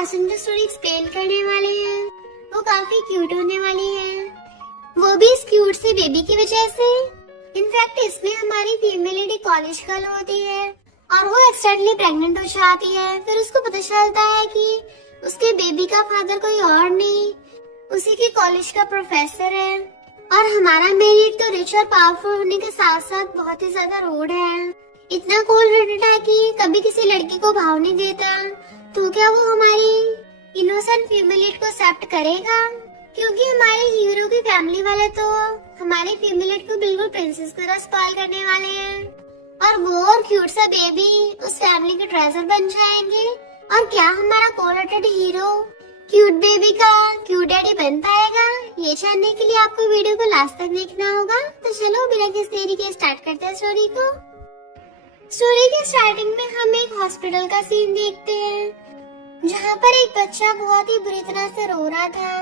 आज हम जो स्टोरी एक्सप्लेन करने वाले हैं वो काफी क्यूट होने वाली है, वो भी इस क्यूट से बेबी की वजह से। इनफैक्ट इसमें हमारी फीमेल लेडी कॉलेज गर्ल होती है और वो एक्सीडेंटली प्रेग्नेंट हो जाती है। फिर उसको पता चलता है कि उसके बेबी का फादर कोई और नहीं, उसी के कॉलेज का प्रोफेसर है। और हमारा मेरिट तो रिच और पावरफुल होने के साथ साथ बहुत ही ज्यादा रूड है, इतना कोल्ड हार्टेड है कि कभी किसी लड़की को भाव नहीं देता। तो क्या वो हमारी इनोसेंट फीमेल लीड को एक्सेप्ट करेगा? क्योंकि हमारे हीरो की फैमिली वाले तो हमारी फीमेल लीड को बिल्कुल प्रिंसेस की तरह स्पॉइल करने वाले हैं और वो और क्यूट सा बेबी उस फैमिली के ट्रेजर बन जाएंगे। और क्या हमारा cold hearted hero cute baby का क्यूट डैडी बन पाएगा? ये जानने के लिए आपको वीडियो को लास्ट तक देखना होगा। तो चलो बिना किसी देरी के स्टार्ट करते हैं स्टोरी को। स्टोरी के स्टार्टिंग में हम एक हॉस्पिटल का सीन देखते हैं जहाँ पर एक बच्चा बहुत ही बुरी तरह से रो रहा था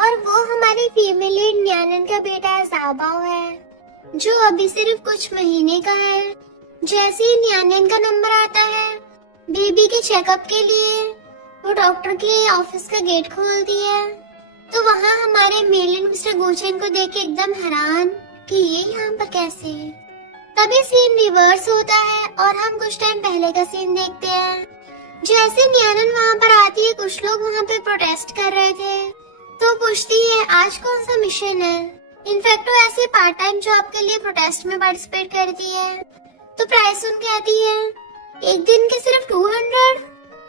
और वो हमारी फीमेल लीड न्यानन का बेटा ज़ाबाओ है जो अभी सिर्फ कुछ महीने का है। जैसे ही न्यानन का नंबर आता है बेबी के चेकअप के लिए, वो डॉक्टर के ऑफिस का गेट खोलती है तो वहाँ हमारे मेलिन मिस्टर गोचेन को देख के एकदम हैरान कि ये यहाँ पर कैसे है। तभी सीन रिवर्स होता है और हम कुछ टाइम पहले का सीन देखते हैं। जैसे न्यानन वहाँ पर आती है, कुछ लोग वहाँ पे प्रोटेस्ट कर रहे थे तो पूछती है आज कौन सा मिशन है। इनफैक्ट वो ऐसे पार्ट टाइम जॉब के लिए प्रोटेस्ट में पार्टिसिपेट करती है तो प्राइस सुन कहती है एक दिन के सिर्फ 200।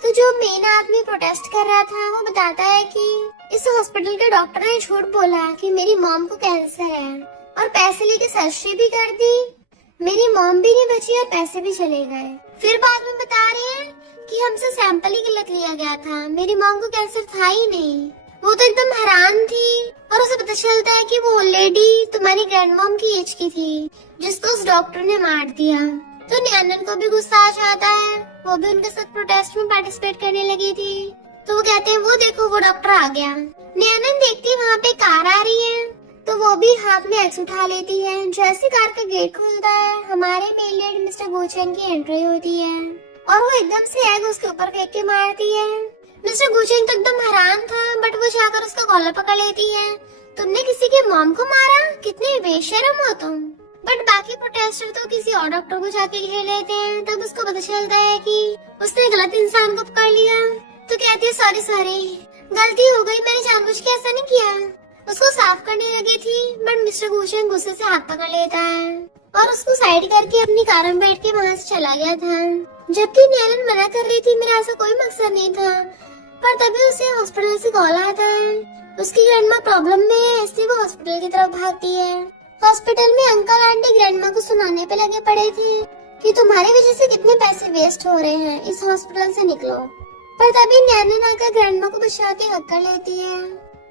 तो जो मेन आदमी प्रोटेस्ट कर रहा था वो बताता है कि इस हॉस्पिटल के डॉक्टर ने झूठ बोला कि मेरी मॉम को कैंसर है और पैसे लेके सर्जरी भी कर दी, मेरी मॉम भी नहीं बची और पैसे भी चले गए। फिर बाद में बता रहे हैं कि हमसे सैंपल ही गलत लिया गया था, मेरी मॉम को कैंसर था ही नहीं। वो तो एकदम हैरान थी और उसे पता चलता है कि वो लेडी तुम्हारी ग्रैंड मॉम की एज की थी जिसको उस डॉक्टर ने मार दिया। तो न्यानन को भी गुस्सा आ जाता है, वो भी उनके साथ प्रोटेस्ट में पार्टिसिपेट करने लगी थी। तो वो कहते हैं वो देखो वो डॉक्टर आ गया। न्यानन देखती वहाँ पे कार आ रही है तो वो भी हाथ में एक्स उठा लेती है। जैसे कार का गेट खुलता है हमारे मेल लीड मिस्टर गोचेन की एंट्री होती है और वो एकदम से एग उसके ऊपर फेंक के मारती है। मिस्टर गोचेन तो एकदम हैरान था बट वो जाकर उसका कॉलर पकड़ लेती है। तुमने किसी के मॉम को मारा, कितने बेशर्म हो तुम। बट बाकी प्रोटेस्टर तो किसी और डॉक्टर को जाके घेर लेते हैं। तब उसको पता चलता है कि उसने गलत इंसान को पकड़ लिया तो कहती है सॉरी गलती हो गई, मैंने जानबूझ के ऐसा नहीं किया। उसको साफ करने लगी थी बट मिस्टर गोचेन गुस्से से हाथ पकड़ लेता है और उसको साइड करके अपनी कार में बैठ के वहाँ से चला गया था। जबकि न्यानन मना कर रही थी, मेरा ऐसा कोई मकसद नहीं था। पर तभी उसे हॉस्पिटल से कॉल आता है, उसकी ग्रैंडमा प्रॉब्लम में है इसलिए वो हॉस्पिटल की तरफ भागती है। हॉस्पिटल में अंकल आंटी ग्रैंडमा को सुनाने पे लगे पड़े थे कि तुम्हारी वजह से कितने पैसे वेस्ट हो रहे हैं, इस हॉस्पिटल से निकलो। पर तभी न्यानन आकर ग्रैंडमा को बचा के हक कर लेती है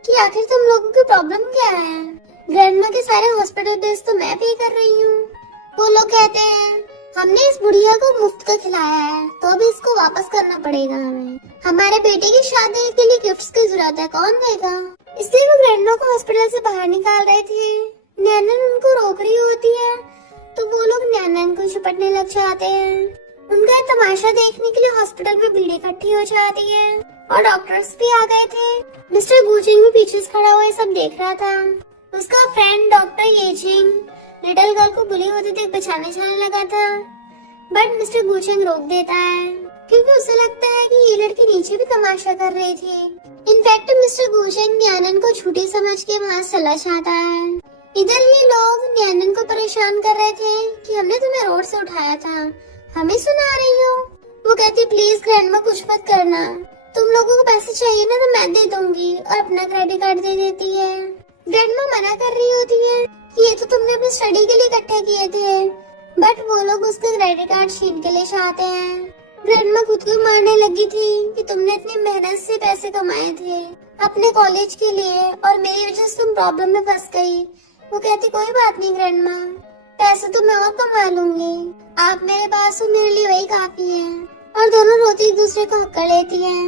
कि आखिर तुम लोगों की प्रॉब्लम क्या है। ग्रैंडमा के सारे हॉस्पिटल बिल्स तो मैं पे कर रही हूँ। वो लोग कहते हैं हमने इस बुढ़िया को मुफ्त का खिलाया है तो अभी इसको वापस करना पड़ेगा हमें। हमारे बेटे की शादी के लिए गिफ्ट्स की जरूरत है, कौन देगा? इसलिए वो ग्रैंडमा को हॉस्पिटल से बाहर निकाल रहे थे। न्यानन उनको रोक रही होती है तो वो लोग न्यानन को झपटने लग जाते हैं। उनका तमाशा देखने के लिए हॉस्पिटल में भीड़ इकट्ठी हो जाती है और डॉक्टर्स भी आ गए थे। मिस्टर गोचेन भी पीछे खड़ा हुआ सब देख रहा था। उसका फ्रेंड डॉक्टर येजिंग लिटिल गर्ल को बुली होते देख बचाने जाने लगा था बट मिस्टर गोचेन रोक देता है क्योंकि उसे लगता है कि ये लड़की नीचे भी तमाशा कर रही थी। इनफैक्ट मिस्टर गोचेन न्यानन को झूठी समझ के वहाँ चला जाता है। इधर ये लोग न्यानन को परेशान कर रहे थे कि हमने तुम्हें रोड से उठाया था, हमें सुना रही हो। वो कहती प्लीज ग्रैंडमा कुछ मत करना, तुम लोगों को पैसे चाहिए ना तो मैं दे दूंगी और अपना क्रेडिट कार्ड दे देती है। ग्रैंडमा मना कर रही होती है कि ये तो तुमने अपनी स्टडी के लिए इकट्ठे किए थे बट वो लोग उसके क्रेडिट कार्ड छीन के ले जाते हैं। ग्रैंडमा खुद को मारने लगी थी कि तुमने इतनी मेहनत से पैसे कमाए थे अपने कॉलेज के लिए और मेरी वजह से तुम प्रॉब्लम में फंस गई। वो कहती कोई बात नहीं ग्रैंडमा, पैसे तो मैं और कमा लूंगी, आप मेरे पास हो, मेरे लिए वही काफी है। और दोनों रोती एक दूसरे को हक कर लेती हैं।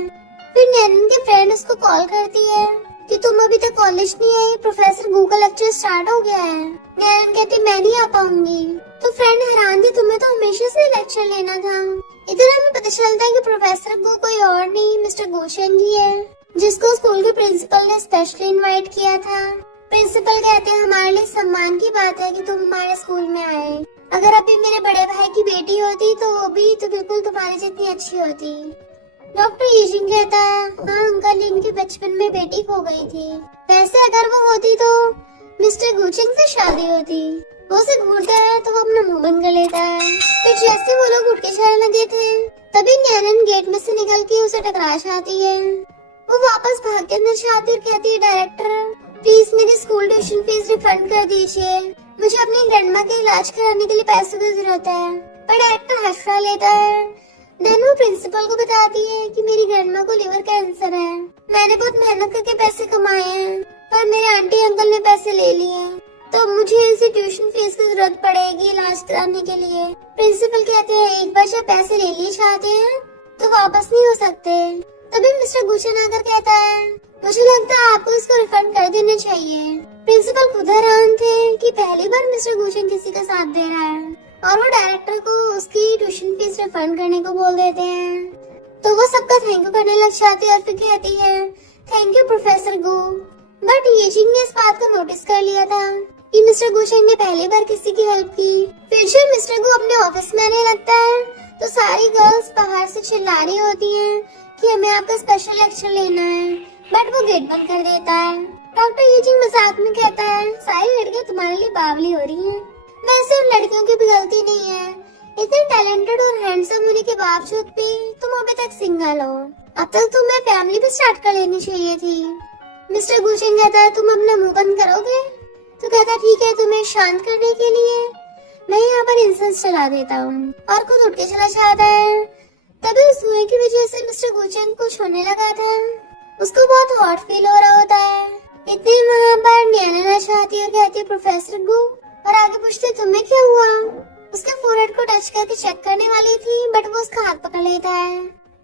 फिर न्यानन के फ्रेंड उसको कॉल करती है कि तुम अभी तक कॉलेज नहीं आई, प्रोफेसर गू का लेक्चर स्टार्ट हो गया है। न्यानन कहती मैं नहीं आ पाऊंगी। तो फ्रेंड हैरान थी, तुम्हें तो हमेशा से लेक्चर लेना था। इधर हमें पता चलता है कि प्रोफेसर गो कोई और नहीं मिस्टर गुशेंग ही है, जिसको स्कूल के प्रिंसिपल ने स्पेशली इनवाइट किया था। प्रिंसिपल कहते हैं हमारे लिए सम्मान की बात है कि तुम हमारे स्कूल में आए। अगर अभी मेरे बड़े भाई की बेटी होती तो वो भी तो बिल्कुल तुम्हारी जितनी अच्छी होती। डॉक्टर यीजिंग कहता है हाँ अंकल, इनके बचपन में बेटी खो गई थी। वैसे अगर वो होती तो मिस्टर गुशेंग से शादी होती। वो उसे घूरता है तो वो अपना मुंह बंद कर लेता है। फिर जैसे वो लोग उठ के जाने लगे थे तभी नैनन गेट में से निकल के उसे टकरा जाती है। वो वापस भाग के अंदर जाती और कहती है डायरेक्टर प्लीज मेरी स्कूल ट्यूशन फीस रिफंड कर दीजिए, मुझे अपनी ग्रैंडमा के इलाज कराने के लिए पैसों की जरूरत है। पर डायरेक्टर हंसता लेता है। देन वो प्रिंसिपल को बताती है कि मेरी ग्रैंडमा को लिवर कैंसर है, मैंने बहुत मेहनत करके पैसे कमाए हैं पर मेरे आंटी अंकल ने पैसे ले लिए, तो मुझे इसी ट्यूशन फीस की जरूरत पड़ेगी इलाज कराने के लिए। प्रिंसिपल कहते हैं एक बार जब पैसे ले लिए चाहते हैं तो वापस नहीं हो सकते। तभी मिस्टर गुशेंग आकर कहता है मुझे लगता है आपको इसको रिफंड कर देना चाहिए। प्रिंसिपल खुद हैरान थे कि पहली बार मिस्टर गुशेंग किसी का साथ दे रहा है और वो डायरेक्टर को उसकी ट्यूशन फीस रिफंड करने को बोल देते हैं। तो वो सबका थैंक यू करने लग जाती है और फिर कहती है thank you professor Go. But Yejing ने इस बात को नोटिस कर लिया था कि मिस्टर गुशेंग ने पहली बार किसी की हेल्प की। फिर जब मिस्टर गो अपने ऑफिस में आने लगता है तो सारी गर्ल्स बाहर से चिल्ला रही होती हैं कि हमें आपका स्पेशल लेक्चर लेना है, बट वो गेट बंद कर देता है। डॉक्टर येजिंग मजाक में कहता है सारी लड़कियां तुम्हारे लिए बावली हो रही हैं, वैसे उन लड़कियों की भी गलती नहीं है, इतने टैलेंटेड और हैंडसम होने के बावजूद भी तुम अभी तक सिंगल हो, अब तक तुम्हें फैमिली भी स्टार्ट कर लेनी चाहिए थी। मिस्टर गुशेंग कहता है तुम अपना मुंह बंद करोगे? तो कहता ठीक है, तुम्हें शांत करने के लिए मैं यहाँ पर इंसेंस चला देता हूँ, और खुद उठ के चला जाता है। तभी उस धुएं की वजह से मिस्टर गुशेंग कुछ होने लगा था, उसको बहुत हॉट फील हो रहा होता है। इतने वहाँ पर नैना चाहती है, कहती है प्रोफेसर गो, और आगे पूछते तुम्हें क्या हुआ। उसके फोरहेड को टच करके चेक करने वाली थी बट वो उसका हाथ पकड़ लेता है।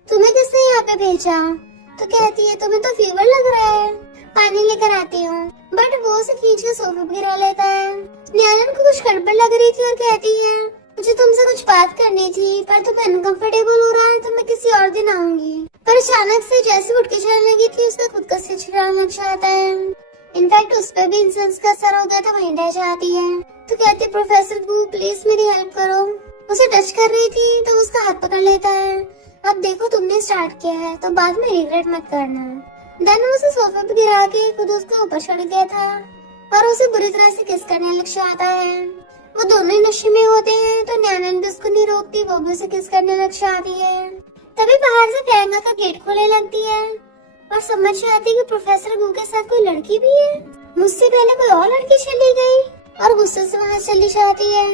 तुम्हें किसने यहाँ पे भेजा? तो कहती है तुम्हें तो फीवर लग रहा है, पानी लेकर आती हूँ, बट वो उसे खींच के सोफे पे गिरा लेता है। नैना को कुछ गड़बड़ लग रही थी और कहती है मुझे तुमसे कुछ बात करनी थी पर तुम्हें अनकंफर्टेबल हो रहा है तो मैं किसी और दिन आऊंगी। पर अचानक से जैसे उठ के चलने लगी थी उसका खुद का सिर छिड़ाने लग जाता है। इनफैक्ट उस पर भी इंसेंस का असर हो गया था, वहीं रह जाती है। तो कहती प्रोफेसर गो प्लीज मेरी हेल्प करो। उसे टच कर रही थी तो उसका हाथ पकड़ लेता है। अब देखो तुमने स्टार्ट किया है तो बाद में रिग्रेट मत करना। देन उसे सोफे पे गिरा के खुद उसके ऊपर चढ़ गया था और उसे बुरी तरह से किस करने लग जाता है। वो दोनों ही नशे में होते हैं तो नैना भी उसको नहीं रोकती, वो भी उसे किस करने लग जाती है। तभी बाहर से प्रियंका का गेट खोलने लगती है और समझ जाती है कि प्रोफेसर गो के साथ कोई लड़की भी है। मुझसे पहले कोई और लड़की चली गई और गुस्से से वहाँ चली जाती है।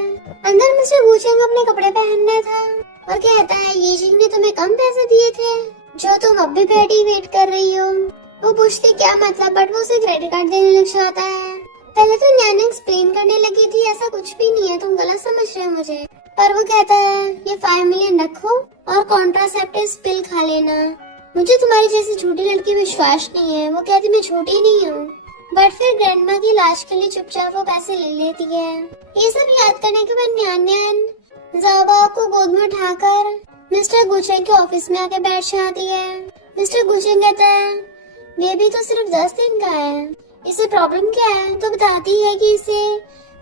अंदर मिस्टर गुशेंग अपने कपड़े पहनना था और कहता है येजिंग ने तुम्हें कम पैसे दिए थे जो तुम अब भी बैठी वेट कर रही हो। वो पूछती क्या मतलब, बट वो उसे क्रेडिट कार्ड देने लग जाता है। पहले तो नैना एक्सप्लेन करने लगी थी ऐसा कुछ भी नहीं है, तुम गलत समझ रहे हो मुझे, पर वो कहता है ये 5 मिलियन रखो और कॉन्ट्रासेप्टिव पिल खा लेना। मुझे तुम्हारी जैसी झूठी लड़की विश्वास नहीं है। वो कहती मैं झूठी नहीं हूँ, बट फिर ग्रैंडमा की इलाज के लिए चुपचाप वो पैसे ले लेती है। ये सब याद करने के बाद न्यान ज़ाओबाओ को गोद में उठाकर मिस्टर गुशेंग के ऑफिस में आके बैठ जाती है। मिस्टर गुशेंग कहता है बेबी तो सिर्फ 10 दिन का है, इसे प्रॉब्लम क्या है? तो बताती है कि इसे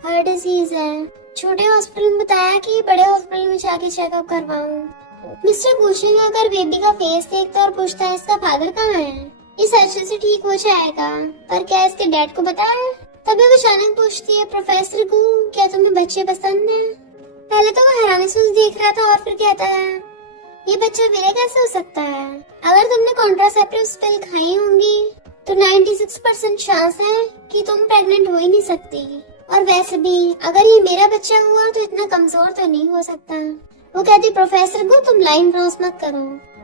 हार्ट डिजीज है। छोटे हॉस्पिटल में बताया कि बड़े हॉस्पिटल में जाके चेकअप करवाऊं। मिस्टर गुशेंग आकर बेबी का फेस देखता और पूछता है इसका फादर कहाँ है? इस अच्छे से ठीक हो जाएगा, पर क्या इसके डैड को बताया? तभी वो अचानक पूछती है प्रोफेसर को क्या तुम्हें बच्चे पसंद हैं? पहले तो वो हैरानी से उसे देख रहा था और फिर कहता है ये बच्चा मेरे कैसे हो सकता है? अगर तुमने कॉन्ट्रासेप्टिव पिल खाई होंगी तो 96% चांस है कि तुम प्रेग्नेंट हो ही नहीं सकती, और वैसे भी अगर ये मेरा बच्चा हुआ तो इतना कमजोर तो नहीं हो सकता। वो कहती प्रोफेसर को तुम लाइन क्रॉस मत करो,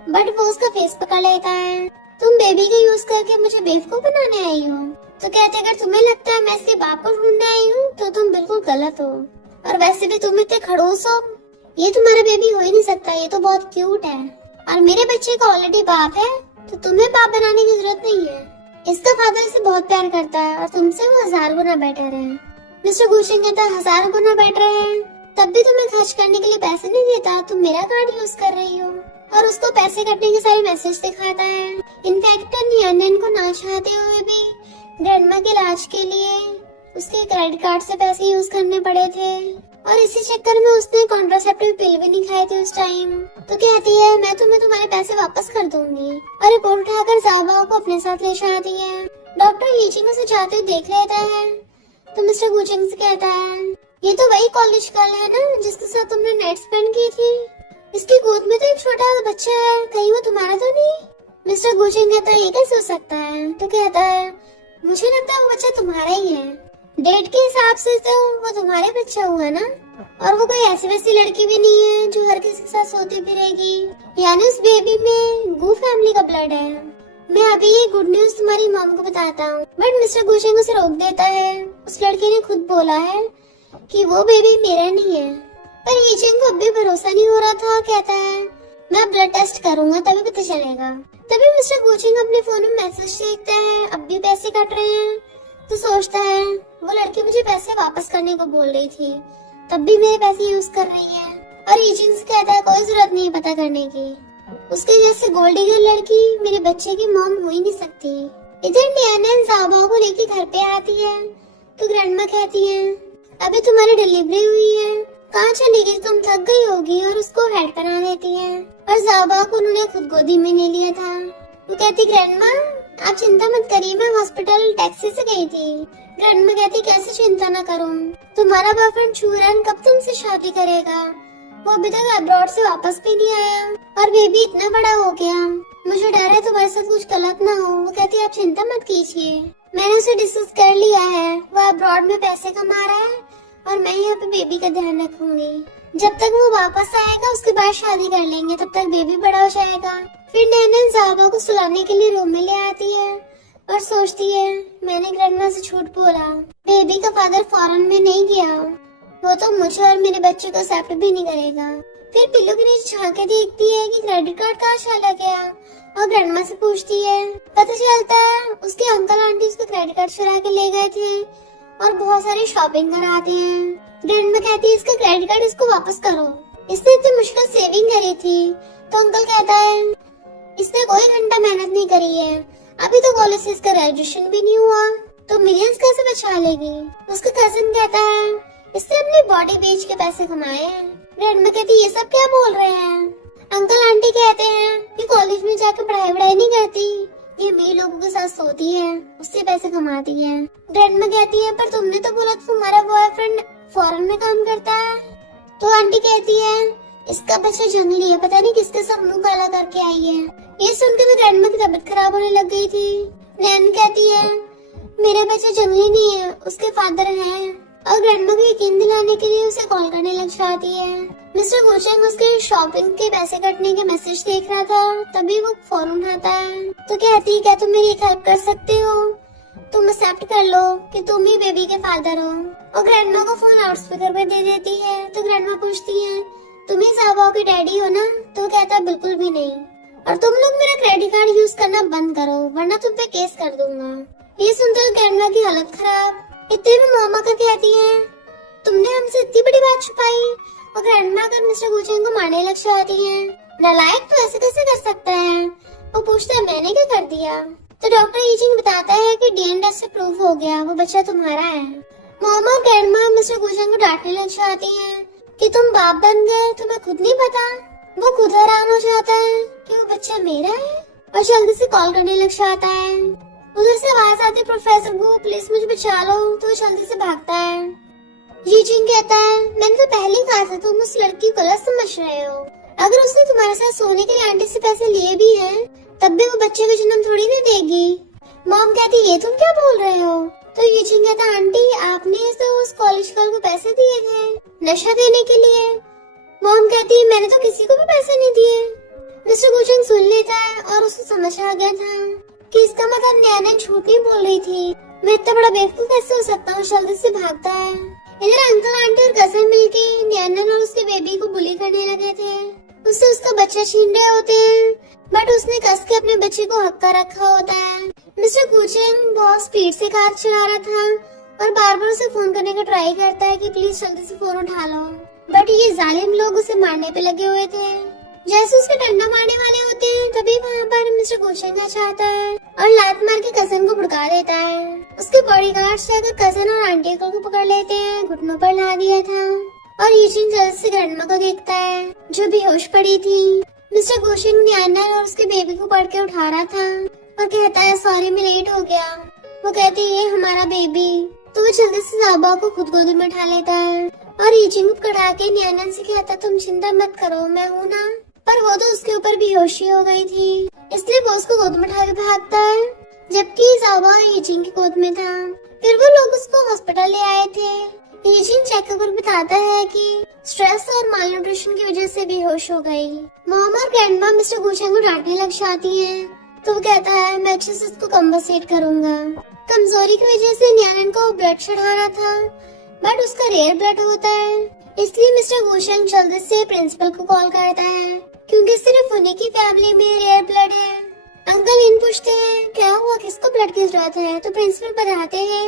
बट वो उसका फेस पकड़ लेता है। तुम बेबी का यूज करके मुझे बेवकूफ बनाने आई हो। तो कहते अगर तुम्हें लगता है मैं इसके बाप को ढूंढने आई हूँ तो तुम बिल्कुल गलत हो, और वैसे भी तुम इतने खड़ूस हो, ये तुम्हारा बेबी हो ही नहीं सकता, ये तो बहुत क्यूट है, और मेरे बच्चे का ऑलरेडी बाप है तो तुम्हें बाप बनाने की जरूरत नहीं है। इसका फादर इसे बहुत प्यार करता है और तुमसे वो 1000 गुना बेटर है। मिस्टर गुशेंग कहता है 1000 गुना बेटर है, तब भी तुम्हें खर्च करने के लिए पैसे नहीं देता, तुम मेरा कार्ड यूज कर रही हो और उसको पैसे कटने के सारे मैसेज दिखाता है। इनफैक्ट नियन को ना चाहते हुए भी ग्रैंडमा के इलाज के लिए उसके क्रेडिट कार्ड से पैसे यूज करने पड़े थे और इसी चक्कर में उसने कॉन्ट्रासेप्टिव पिल भी नहीं खाए थे उस टाइम। तो कहती है मैं तुम्हें तुम्हारे पैसे वापस कर दूंगी और रिपोर्ट उठाकर ज़ाओबाओ को अपने साथ ले जाती है। डॉक्टर यीचिंग उसे जाते हुए देख लेता है तो मिस्टर गुचिंग से कहता है ये तो वही कॉलेज गर्ल है ना जिसके साथ तुमने नाइट स्पेंड की थी। इसकी गोद में तो एक छोटा बच्चा है, कहीं वो तुम्हारा तो नहीं? मिस्टर गुचिंग कहता है ये कैसे हो सकता है? तो कहता है मुझे लगता है वो बच्चा तुम्हारा ही है। डेट के हिसाब से तो वो तुम्हारे बच्चा हुआ ना, और वो कोई ऐसी वैसी लड़की भी नहीं है जो हर किसी के साथ सोती फिरेगी। यानी उस बेबी में गू फैमिली का ब्लड है। मैं अभी ये गुड न्यूज तुम्हारी मॉम को बताता हूँ। बट मिस्टर गुचिंग उसे रोक देता है। उस लड़की ने खुद बोला है कि वो बेबी मेरा नहीं है। पर यीचिंग को अब भी भरोसा नहीं हो रहा था। कहता है मैं ब्लड टेस्ट करूंगा तभी पता चलेगा। तभी मिस्टर गुचिंग अपने फोन में मैसेज देखता है, अब भी पैसे कट रहे हैं। तो सोचता है वो लड़की मुझे पैसे वापस करने को बोल रही थी, तब भी मेरे पैसे यूज कर रही है। और यीचिंग से कहता है कोई जरूरत नहीं पता करने की, उसके जैसे गोल्ड डिगर लड़की मेरे बच्चे की मॉम हो ही नहीं सकती। इधर नियन ज़ाओबाओ को लेके घर पे आती है तो ग्रैंडमा कहती है अभी तुम्हारी डिलीवरी हुई है, कहाँ चली गई? तुम थक गई होगी, और उसको हेड बना देती है। और ज़ाओबाओ को उन्होंने खुद गोदी में ले लिया था। वो कहती ग्रैंडमा आप चिंता मत करिए, मैं हॉस्पिटल टैक्सी से गई थी। ग्रैंडमा कहती कैसे चिंता न करूं, तुम्हारा बॉयफ्रेंड चूरन कब तुमसे शादी करेगा? वो अभी तक अब्रॉड से वापस भी नहीं आया और बेबी इतना बड़ा हो गया, मुझे डर है तुम्हारे साथ कुछ गलत ना हो। वो कहती आप चिंता मत कीजिए, मैंने उसे डिस्कस कर लिया है, वो अब्रॉड में पैसे कमा रहा है और मैं यहाँ पे बेबी का ध्यान रखूंगी। जब तक वो वापस आएगा उसके बाद शादी कर लेंगे, तब तक बेबी बड़ा हो जाएगा। फिर नैनन ज़ाओबाओ को सुलाने के लिए रूम में ले आती है और सोचती है मैंने ग्रैंडमा से झूठ बोला, बेबी का फादर फॉरेन में नहीं गया, वो तो मुझे और मेरे बच्चे को एक्सेप्ट भी नहीं करेगा। फिर पिल्लू के नीचे झांके देखती है कि क्रेडिट कार्ड कहाँ चला गया और ग्रैंडमा से पूछती है। पता चलता है उसके अंकल आंटी उसका क्रेडिट कार्ड चुरा के ले गए थे और बहुत सारी शॉपिंग कराते हैं। ग्रैंडमा कहती है इसका क्रेडिट कार्ड इसको वापस करो, इसने इतनी मुश्किल सेविंग करी थी। तो अंकल कहता है इसने कोई घंटा मेहनत नहीं करी है, अभी तो कॉलेज से इसका ग्रेजुएशन भी नहीं हुआ, तो मिलियंस कैसे बचा लेगी? उसका कजिन कहता है इसने अपनी बॉडी बेच के पैसे कमाए हैं। ग्रैंडमा कहती ये सब क्या बोल रहे हैं? अंकल आंटी कहते हैं कि कॉलेज में जाकर पढ़ाई नहीं करती, ये अमीर लोगों के साथ सोती है, उससे पैसे कमाती है। ग्रैंडमा कहती है पर तुमने तो बोला तुम्हारा बॉयफ्रेंड फॉरेन में काम करता है। तो आंटी कहती है इसका बच्चा जंगली है, पता नहीं किसके साथ मुंह काला करके आई है। ये सुनकर तो ग्रैंडमा की तबीयत खराब होने लग गई थी। नैन कहती है मेरा बच्चा जंगली नहीं है, उसके फादर हैं। और ग्रैंडमा को यकीन दिलाने के लिए उसे कॉल करने लग जाती है। मिस्टर गुचिंग उसके शॉपिंग के पैसे कटने के मैसेज देख रहा था, तभी वो फोन उठाता है तो कहती है क्या तुम मेरी एक हेल्प कर सकते हो? तुम एक्सेप्ट कर लो कि तुम ही बेबी के फादर हो। और ग्रैंडमा को फोन लाउड स्पीकर पे दे देती है। तो ग्रैंडमा पूछती है तुम ही ज़ाओबाओ के डैडी हो ना? तो कहता बिल्कुल भी नहीं, और तुम लोग मेरा क्रेडिट कार्ड यूज करना बंद करो वरना तुम पे केस कर दूंगा। ये सुनकर ग्रैंडमा की हालत खराब। इतने में मामा का कहती है तुमने हमसे इतनी बड़ी बात छुपाई। और ग्रैंडमा कर मिस्टर गुचिंग को मारने लग जाती है। नालायक तो ऐसे कैसे कर सकता है? वो पूछता है मैंने क्या कर दिया? तो डॉक्टर यीचिंग बताता है कि डीएनए टेस्ट से प्रूफ हो गया वो बच्चा तुम्हारा है। मामा और ग्रैंडमा मिस्टर गुचिंग को डांटने लग जाती है कि तुम बाप बन गए, तुम्हें खुद नहीं पता। वो खुद हैरान हो जाता है कि वो बच्चा मेरा है और जल्दी से कॉल करने लग जाता है। उधर से आवाज आती है प्रोफेसर गू प्लीज मुझे बचा लो। तो वो जल्दी से भागता है। यीचिंग कहता है मैंने तो पहले ही कहा था तुम उस लड़की को गलत समझ रहे हो, अगर उसने तुम्हारे साथ सोने के लिए आंटी से पैसे लिए भी हैं तब भी वो बच्चे को जन्म थोड़ी ना देगी। मॉम कहती ये तुम क्या बोल रहे हो? तो यीचिंग कहता आंटी आपने तो उस कॉलेज गर्ल को पैसे दिए थे नशा देने के लिए। मॉम कहती मैंने तो किसी को भी पैसे नहीं दिए। मिस्टर गुचिंग सुन लेता है और उसको समझ आ गया था कि इसका मतलब नैना झूठ नहीं बोल रही थी। मैं इतना बड़ा बेवकूफ कैसे हो सकता हूँ? जल्दी से भागता है। इधर अंकल आंटी और कजन मिलके नैना और उसके बेबी को बुली करने लगे थे। उससे उसका बच्चा छीन रहे होते हैं बट उसने कस के अपने बच्चे को हक्का रखा होता है। मिस्टर गुचिंग बहुत स्पीड से कार चला रहा था और बार बार उसे फोन करने का ट्राई करता है कि प्लीज जल्दी से फोन उठा लो। बट ये जालिम लोग उसे मारने पे लगे हुए थे। जैसे उसके डंडा मारने वाले होते हैं तभी वहाँ पर मिस्टर गुलशन आ जाता है और लात मार के कजन को भड़का देता है। उसके बॉडीगार्ड्स जाकर कजन और आंटी अंकल को पकड़ लेते हैं, घुटनों पर ला दिया था। और यूजिन जल्द से ग्रैंडमा को देखता है जो बेहोश पड़ी थी। मिस्टर गुलशन न्याना और उसके बेबी को पकड़ के उठा रहा था और कहता है सॉरी मैं लेट हो गया। वो कहते हैं ये हमारा बेबी। तो वो जल्दी से ज़ाबा को खुद गोद में उठा लेता है और यूजिन को पकड़ा के न्याना से कहता तुम चिंता मत करो मैं हूँ ना। पर वो तो उसके ऊपर बेहोशी हो गई थी, इसलिए वो उसको गोद में उठा के भागता है, जबकि ज़ाबा यूजिन की गोद में था। फिर वो लोग उसको हॉस्पिटल ले आए थे। यूजिन चेकअप पर बताता है कि स्ट्रेस और माल न्यूट्रिशन की वजह से बेहोश हो गई। मॉम और ग्रैंडमा मिस्टर गुलशन को डांटने लग जाती हैं, तो वो कहता है मैं अच्छे से उसको कम्पनसेट करूंगा। कमजोरी की वजह से न्यानन को ब्लड चढ़ाना था, बट उसका रेयर ब्लड होता है, इसलिए मिस्टर गुलशन जल्दी से प्रिंसिपल को कॉल करता है क्योंकि सिर्फ उन्हीं की फैमिली में रेयर ब्लड है। अंकल इन पूछते हैं क्या हुआ, किसको ब्लड की जरूरत है, तो प्रिंसिपल बताते हैं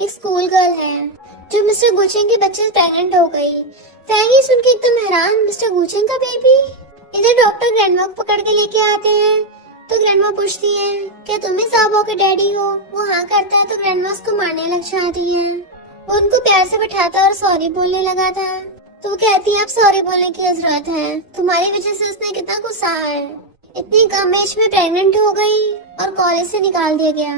एक स्कूल गर्ल है जो मिस्टर गुलशन के बच्चे से प्रेग्नेंट हो गई। फैंगी सुन के एकदम हैरान, मिस्टर गुलशन का बेबी। इधर डॉक्टर ग्रैंडमा को पकड़ के लेके आते हैं, तो ग्रैंडमा पूछती है क्या तुम ही ज़ाबा के डैडी हो। वो हाँ करता है तो ग्रैंडमा उसको मारने लग जाती है। वो उनको प्यार से बैठाता और सॉरी बोलने लगा था, तो वो कहती है अब सॉरी बोलने की जरूरत है, तुम्हारी वजह से उसने कितना गुस्सा है, इतनी कम एज में प्रेग्नेंट हो गई और कॉलेज से निकाल दिया गया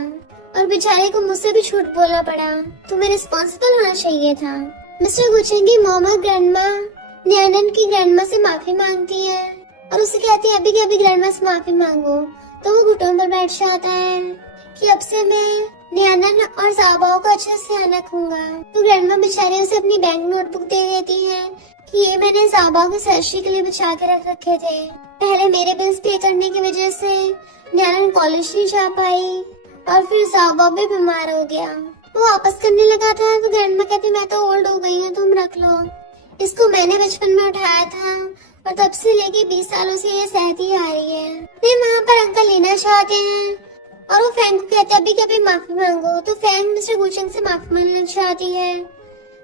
और बेचारे को मुझसे भी झूठ बोलना पड़ा, तुम्हें रिस्पॉन्सिबल होना चाहिए था। मिस्टर गुलशन की मॉम और ग्रैंडमा न्यानन की ग्रैंडमा से माफी मांगती है और उसे कहती है अभी के अभी ग्रैंडमा से माफी मांगो। तो वो घुटनों पर बैठ जाता है कि अब से मैं न्यानन और ज़ाबाओ को अच्छे से ध्यान रखूंगा। तो ग्रैंडमा बेचारे उसे अपनी बैंक नोटबुक दे देती है कि ये मैंने ज़ाबाओ की सर्जरी के लिए बचा के रख रखे थे, पहले मेरे बिल्स पे करने की वजह से न्यानन कॉलेज नहीं जा पाई और फिर ज़ाबाओ भी बीमार हो गया। वो वापस करने लगा था तो ग्रैंडमा कहती मैं तो ओल्ड हो गई हूँ, तुम रख लो, इसको मैंने बचपन में उठाया था और तब से लेके 20 सालों से ये सहती आ रही है। फिर वहाँ पर अंकल लेना चाहते हैं और वो फैंग को कहते हैं अभी कभी माफी मांगो। तो फैंग मिस्टर गुलशन से माफी मांगने लग जाती है।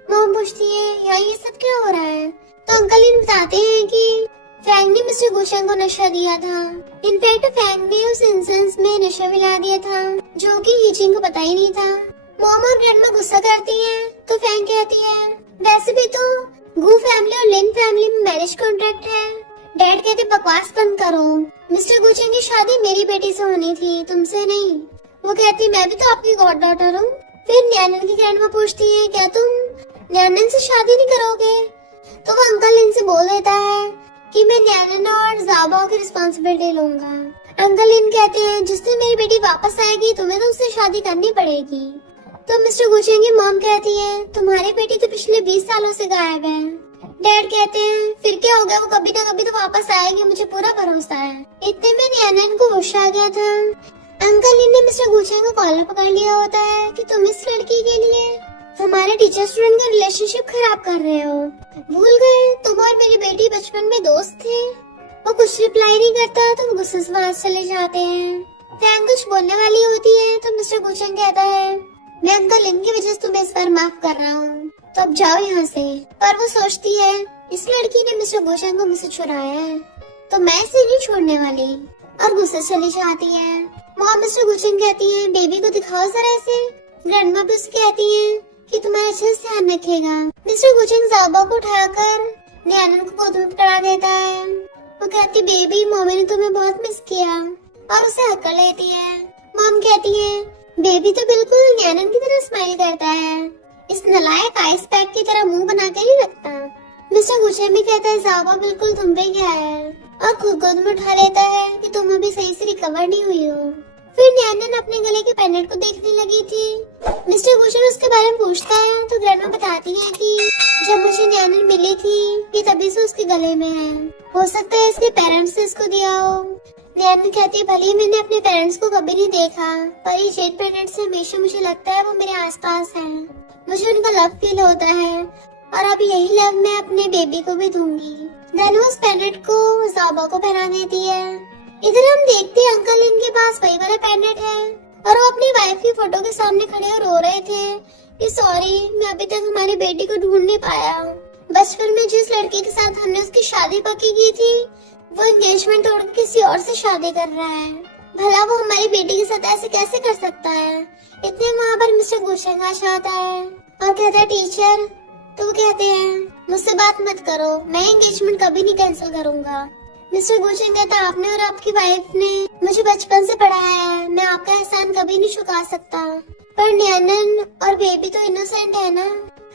मॉम पूछती है यहाँ ये सब क्या हो रहा है, तो अंकल इन बताते हैं कि फैंग ने मिस्टर गुलशन को नशा दिया था। इनफैक्ट फैंग ने उस इंसेंस में नशा मिला दिया था जो कि हीजिंग को पता ही नहीं था। मॉम और ग्रैंडमा गुस्सा करती है तो फैंग कहती है वैसे भी तो गू फैमिली और लिन फैमिली में मैरिज कॉन्ट्रैक्ट है। डैड कहते बकवास बंद करो, मिस्टर गुलशन की शादी मेरी बेटी से होनी थी, तुमसे नहीं। वो कहती मैं भी तो आपकी गॉड डॉटर हूँ। फिर न्यानन की ग्रैंडमा पूछती है क्या तुम न्यानन से शादी नहीं करोगे, तो वो अंकल लिन से बोल देता है कि मैं न्यानन और ज़ाबाओ की रिस्पॉन्सिबिलिटी लूंगा। अंकल लिन कहते हैं जिस दिन मेरी बेटी वापस आएगी तुम्हें तो उससे शादी करनी पड़ेगी। तो मिस्टर गुलशन की मॉम कहती है तुम्हारी बेटी तो पिछले 20 सालों से गायब है। डैड कहते हैं फिर क्या हो गया, वो कभी ना कभी तो वापस आएगी, मुझे पूरा भरोसा है। इतने में न्यानन को होश आ गया था। अंकल ने मिस्टर गुलशन को कॉलर पकड़ लिया होता है कि तुम इस लड़की के लिए हमारे टीचर स्टूडेंट का रिलेशनशिप खराब कर रहे हो, भूल गए तुम और मेरी बेटी बचपन में दोस्त थे। वो कुछ रिप्लाई नहीं करता तो वो गुस्से से वहाँ चले जाते हैं। फैंग कुछ बोलने वाली होती है तो मिस्टर गुलशन कहता है मैं अंकल लिन की वजह से तुम्हें इस बार माफ कर रहा हूँ, तो अब जाओ यहाँ से। पर वो सोचती है इस लड़की ने मिस्टर गुलशन को मुझसे चुराया है तो मैं इसे नहीं छोड़ने वाली, और गुस्से चली जाती है। मॉम मिस्टर गुलशन कहती है बेबी को दिखाओ जरा इसे। ग्रैंडमा भी उससे कहती है कि तुम्हारा अच्छे से ध्यान रखेगा। मिस्टर गुलशन ज़ाबा को उठाकर न्यानन को गोद में पकड़ा देता है। वो कहती बेबी मम्मी ने तुम्हें बहुत मिस किया और उसे हक कर लेती है। मॉम कहती है बेबी तो बिल्कुल न्यानन की तरह स्माइल करता है, इस नलायक आइस पैक की तरह मुंह बना कर ही रखता। मिस्टर गुलशन भी कहता है ज़ाबा बिल्कुल तुम पे क्या है और खुद गोद में उठा लेता है कि तुम अभी सही से रिकवर नहीं हुई हो। फिर न्यानन अपने गले के पेंडेंट को देखने लगी थी। मिस्टर गुलशन उसके बारे में पूछता है तो ग्रैंडमा बताती है कि जब मुझे न्यानन मिली थी ये तभी से उसके गले में है, हो सकता है इसके पेरेंट्स ने इसको दिया हो। न्यानन कहती है भले मैंने अपने पेरेंट्स को कभी नहीं देखा पर ये जेड पेंडेंट से हमेशा मुझे लगता है वो मेरे आसपास है, मुझे उनका लव फील होता है और अब यही लव मैं अपने बेबी को भी दूंगी। देन उस पेंडेंट को ज़ाबा को पहना देती है। इधर हम देखते हैं अंकल इनके पास वही वाला पेंडेंट है और वो अपनी वाइफ की फोटो के सामने खड़े और रो रहे थे कि सॉरी मैं अभी तक हमारी बेटी को ढूंढ नहीं पाया। बचपन में जिस लड़के के साथ हमने उसकी शादी पक्की की थी, वो एंगेजमेंट तोड़ के किसी और से शादी कर रहा है। भला वो हमारी बेटी के साथ ऐसे कैसे कर सकता है? इतने वहाँ पर मिस्टर गुलशन आशा आता है और कहता है टीचर, तो वो कहते हैं मुझसे बात मत करो, मैं एंगेजमेंट कभी नहीं कैंसिल करूंगा। मिस्टर गुलशन कहता है आपने और आपकी वाइफ ने मुझे बचपन से पढ़ाया है, मैं आपका एहसान कभी नहीं चुका सकता। पर न्यानन और बेबी तो इनोसेंट है ना।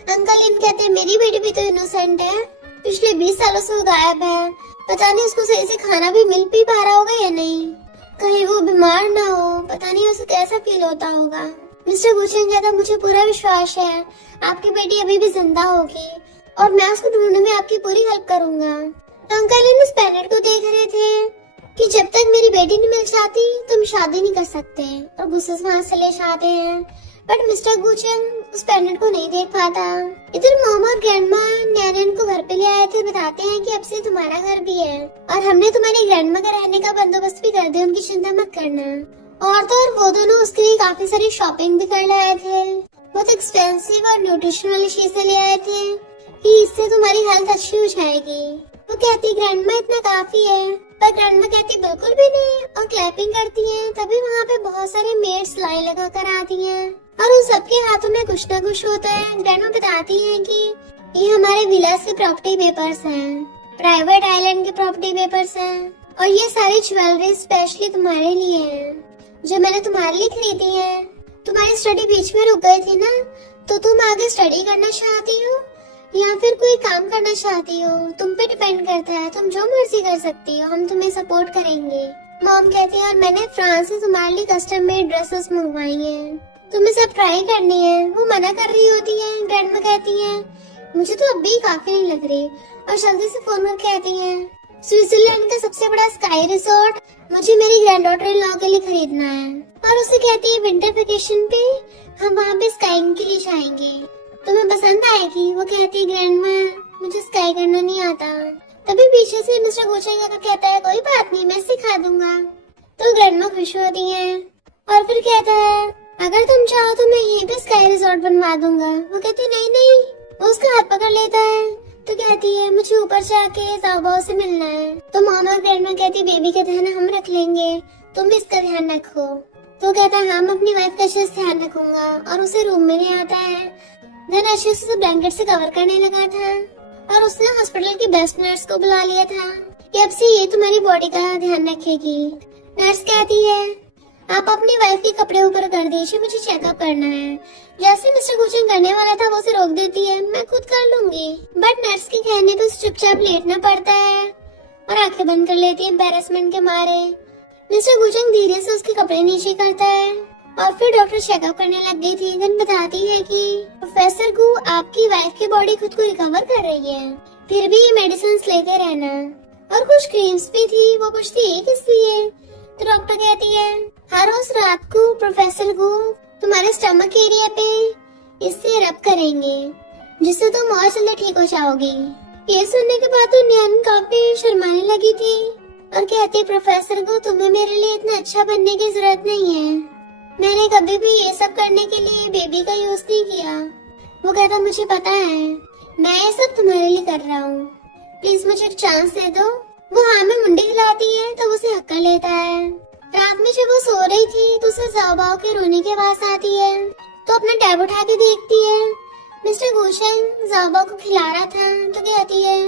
अंकल इन कहते हैं मेरी बेटी भी तो इनोसेंट है, पिछले 20 सालों से वो गायब है, पता नहीं उसको सही से खाना भी मिल भी पा रहा होगा या नहीं, कहीं वो बीमार ना हो, पता नहीं उसे कैसा फील होता होगा। मिस्टर गुलशन कहता मुझे पूरा विश्वास है आपकी बेटी अभी भी जिंदा होगी और मैं उसको ढूंढने में आपकी पूरी हेल्प करूंगा। अंकल इन उस पैलेट को देख रहे थे कि जब तक मेरी बेटी नहीं मिल जाती तुम शादी नहीं कर सकते, और गुस्से से वहाँ चले जाते हैं। बट मिस्टर गुलशन उस पेंडेंट को नहीं देख पाता। इधर मॉम और ग्रैंडमा नैनन को घर पे ले आए थे, बताते हैं कि अब से तुम्हारा घर भी है और हमने तुम्हारी ग्रैंडमा का रहने का बंदोबस्त भी कर दिया, उनकी चिंता मत करना। और तो और वो दोनों उसके लिए काफी सारी शॉपिंग भी कर लाए थे, बहुत एक्सपेंसिव और न्यूट्रिशन वाली चीजें ले आए थे कि इससे तुम्हारी हेल्थ अच्छी हो जाएगी। वो कहती ग्रैंडमा इतना काफी है, पर ग्रैंडमा कहती बिल्कुल भी नहीं और क्लैपिंग करती है। तभी वहाँ पे बहुत सारे मेड्स लाइन लगा कर आती हैं और उन सबके हाथों में कुछ न कुछ होता है। ग्रैंडमा बताती है कि ये हमारे विलास के प्रॉपर्टी पेपर्स हैं, प्राइवेट आइलैंड के प्रॉपर्टी पेपर्स हैं, और ये सारी ज्वेलरी स्पेशली तुम्हारे लिए है, जो मैंने तुम्हारे लिए खरीदी है। तुम्हारी स्टडी बीच में रुक गई थी ना, तो तुम आगे स्टडी करना चाहती हो या फिर कोई काम करना चाहती हो, तुम पे डिपेंड करता है, तुम जो मर्जी कर सकती हो, हम तुम्हें सपोर्ट करेंगे। मॉम कहती है और मैंने फ्रांस से तुम्हारे लिए कस्टम मेड ड्रेसेस मंगवाई हैं, तुम्हें सब ट्राई करनी है। वो मना कर रही होती है। ग्रैंडमा कहती है मुझे तो अब भी काफी नहीं लग रही, और जल्दी से फोन कर कहती है स्विट्जरलैंड का सबसे बड़ा स्काई रिसोर्ट मुझे मेरी ग्रैंड डॉटर इन लॉ के लिए खरीदना है। और उसे कहती है विंटर वेकेशन पे हम वहाँ पे स्काइंग के लिए जाएंगे, तुम्हें पसंद आएगी। वो कहती है ग्रैंडमा मुझे स्काई करना नहीं आता। तभी पीछे से मिस्टर गुलशन कहता है कोई बात नहीं, मैं सिखा दूंगा। तो ग्रैंडमा खुश होती है और फिर कहता है अगर तुम चाहो तो मैं यहीं पे स्काई रिसोर्ट बनवा दूंगा। वो कहती है नहीं नहीं। वो उसका हाथ पकड़ लेता है तो कहती है मुझे ऊपर जाके जाओबाओ से मिलना है। तो मॉम और ग्रैंडमा कहती बेबी का ध्यान हम रख लेंगे, तुम इसका ध्यान रखो। तो कहता है हम अपनी वाइफ का अच्छे से ध्यान रखूंगा, और उसे रूम में ले आता है। धन अच्छे से ब्लैंकेट से कवर करने लगा था और उसने हॉस्पिटल की बेस्ट नर्स को बुला लिया था कि अब से ये तुम्हारी बॉडी का ध्यान रखेगी। नर्स कहती है आप अपनी वाइफ के कपड़े ऊपर कर दीजिए, मुझे चेकअप करना है। जैसे मिस्टर गुलशन करने वाला था वो उसे रोक देती है, मैं खुद कर लूंगी। बट नर्स के कहने पे चुपचाप लेटना पड़ता है और आंखें बंद कर लेती है एम्बैरेसमेंट के मारे। मिस्टर गुलशन धीरे से उसके कपड़े नीचे करता है और फिर डॉक्टर चेकअप करने लग गई थी। धन बताती है कि प्रोफेसर को आपकी वाइफ की बॉडी खुद को रिकवर कर रही है, फिर भी ये मेडिसिन लेते रहना। और कुछ क्रीम्स भी थी। वो पूछती है किस लिए, तो डॉक्टर कहती है हर रोज रात को प्रोफेसर को तुम्हारे स्टमक एरिया पे इससे रब करेंगे, जिससे तुम और जल्दी ठीक हो जाओगी। ये सुनने के बाद तो न्यान काफी शर्माने लगी थी और कहती प्रोफेसर को तुम्हें मेरे लिए इतना अच्छा बनने की जरूरत नहीं है, मैंने कभी भी ये सब करने के लिए बेबी का यूज नहीं किया। वो कहता मुझे पता है, मैं ये सब तुम्हारे लिए कर रहा हूँ, प्लीज मुझे एक चांस दे दो। वो हाँ में मुंडी हिलाती है तो उसे हक्का लेता है। रात में जब वो सो रही थी तो उसे जाओबाओ के रोने की आवाज आती है, तो अपना टैब उठा के देखती है। मिस्टर गुलशन जाओबाओ को खिला रहा था तो कहती है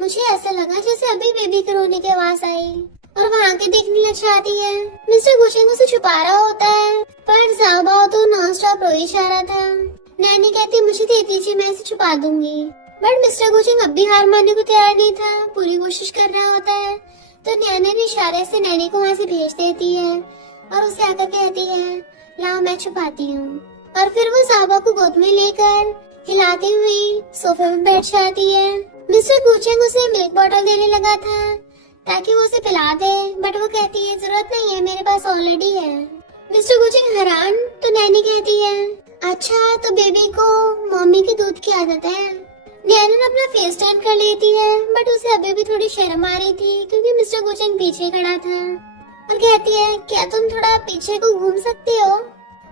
मुझे ऐसा लगा जैसे अभी बेबी के रोने की आवाज आई, और वहाँ के देखने लग जाती है। मिस्टर गुलशन उसे छुपा रहा होता है पर जाओबाओ तो नॉन स्टॉप रो ही जा रहा था। नैनी कहती मुझे दे दीजिए, मैं इसे छुपा दूंगी। बट मिस्टर गुलशन अब भी हार मानने को तैयार नहीं था, पूरी कोशिश कर रहा होता है। तो नैनी ने इशारे से नैनी को वहाँ से भेज देती है और उसे आकर कहती है लाओ मैं छुपाती हूँ। और फिर वो साबा को गोद में लेकर हिलाती हुई सोफे में बैठ जाती है। मिस्टर गुलशन उसे मिल्क बॉटल देने लगा था ताकि वो उसे पिला दे, बट वो कहती है जरूरत नहीं है, मेरे पास ऑलरेडी है। मिस्टर गुलशन हैरान, तो नैनी कहती है अच्छा तो बेबी को मम्मी के दूध की आदत है। नैनी अपना फेस टर्न कर लेती है बट उसे अभी भी थोड़ी शर्म आ रही थी क्योंकि मिस्टर गुलशन पीछे खड़ा था, और कहती है क्या तुम थोड़ा पीछे को घूम सकते हो।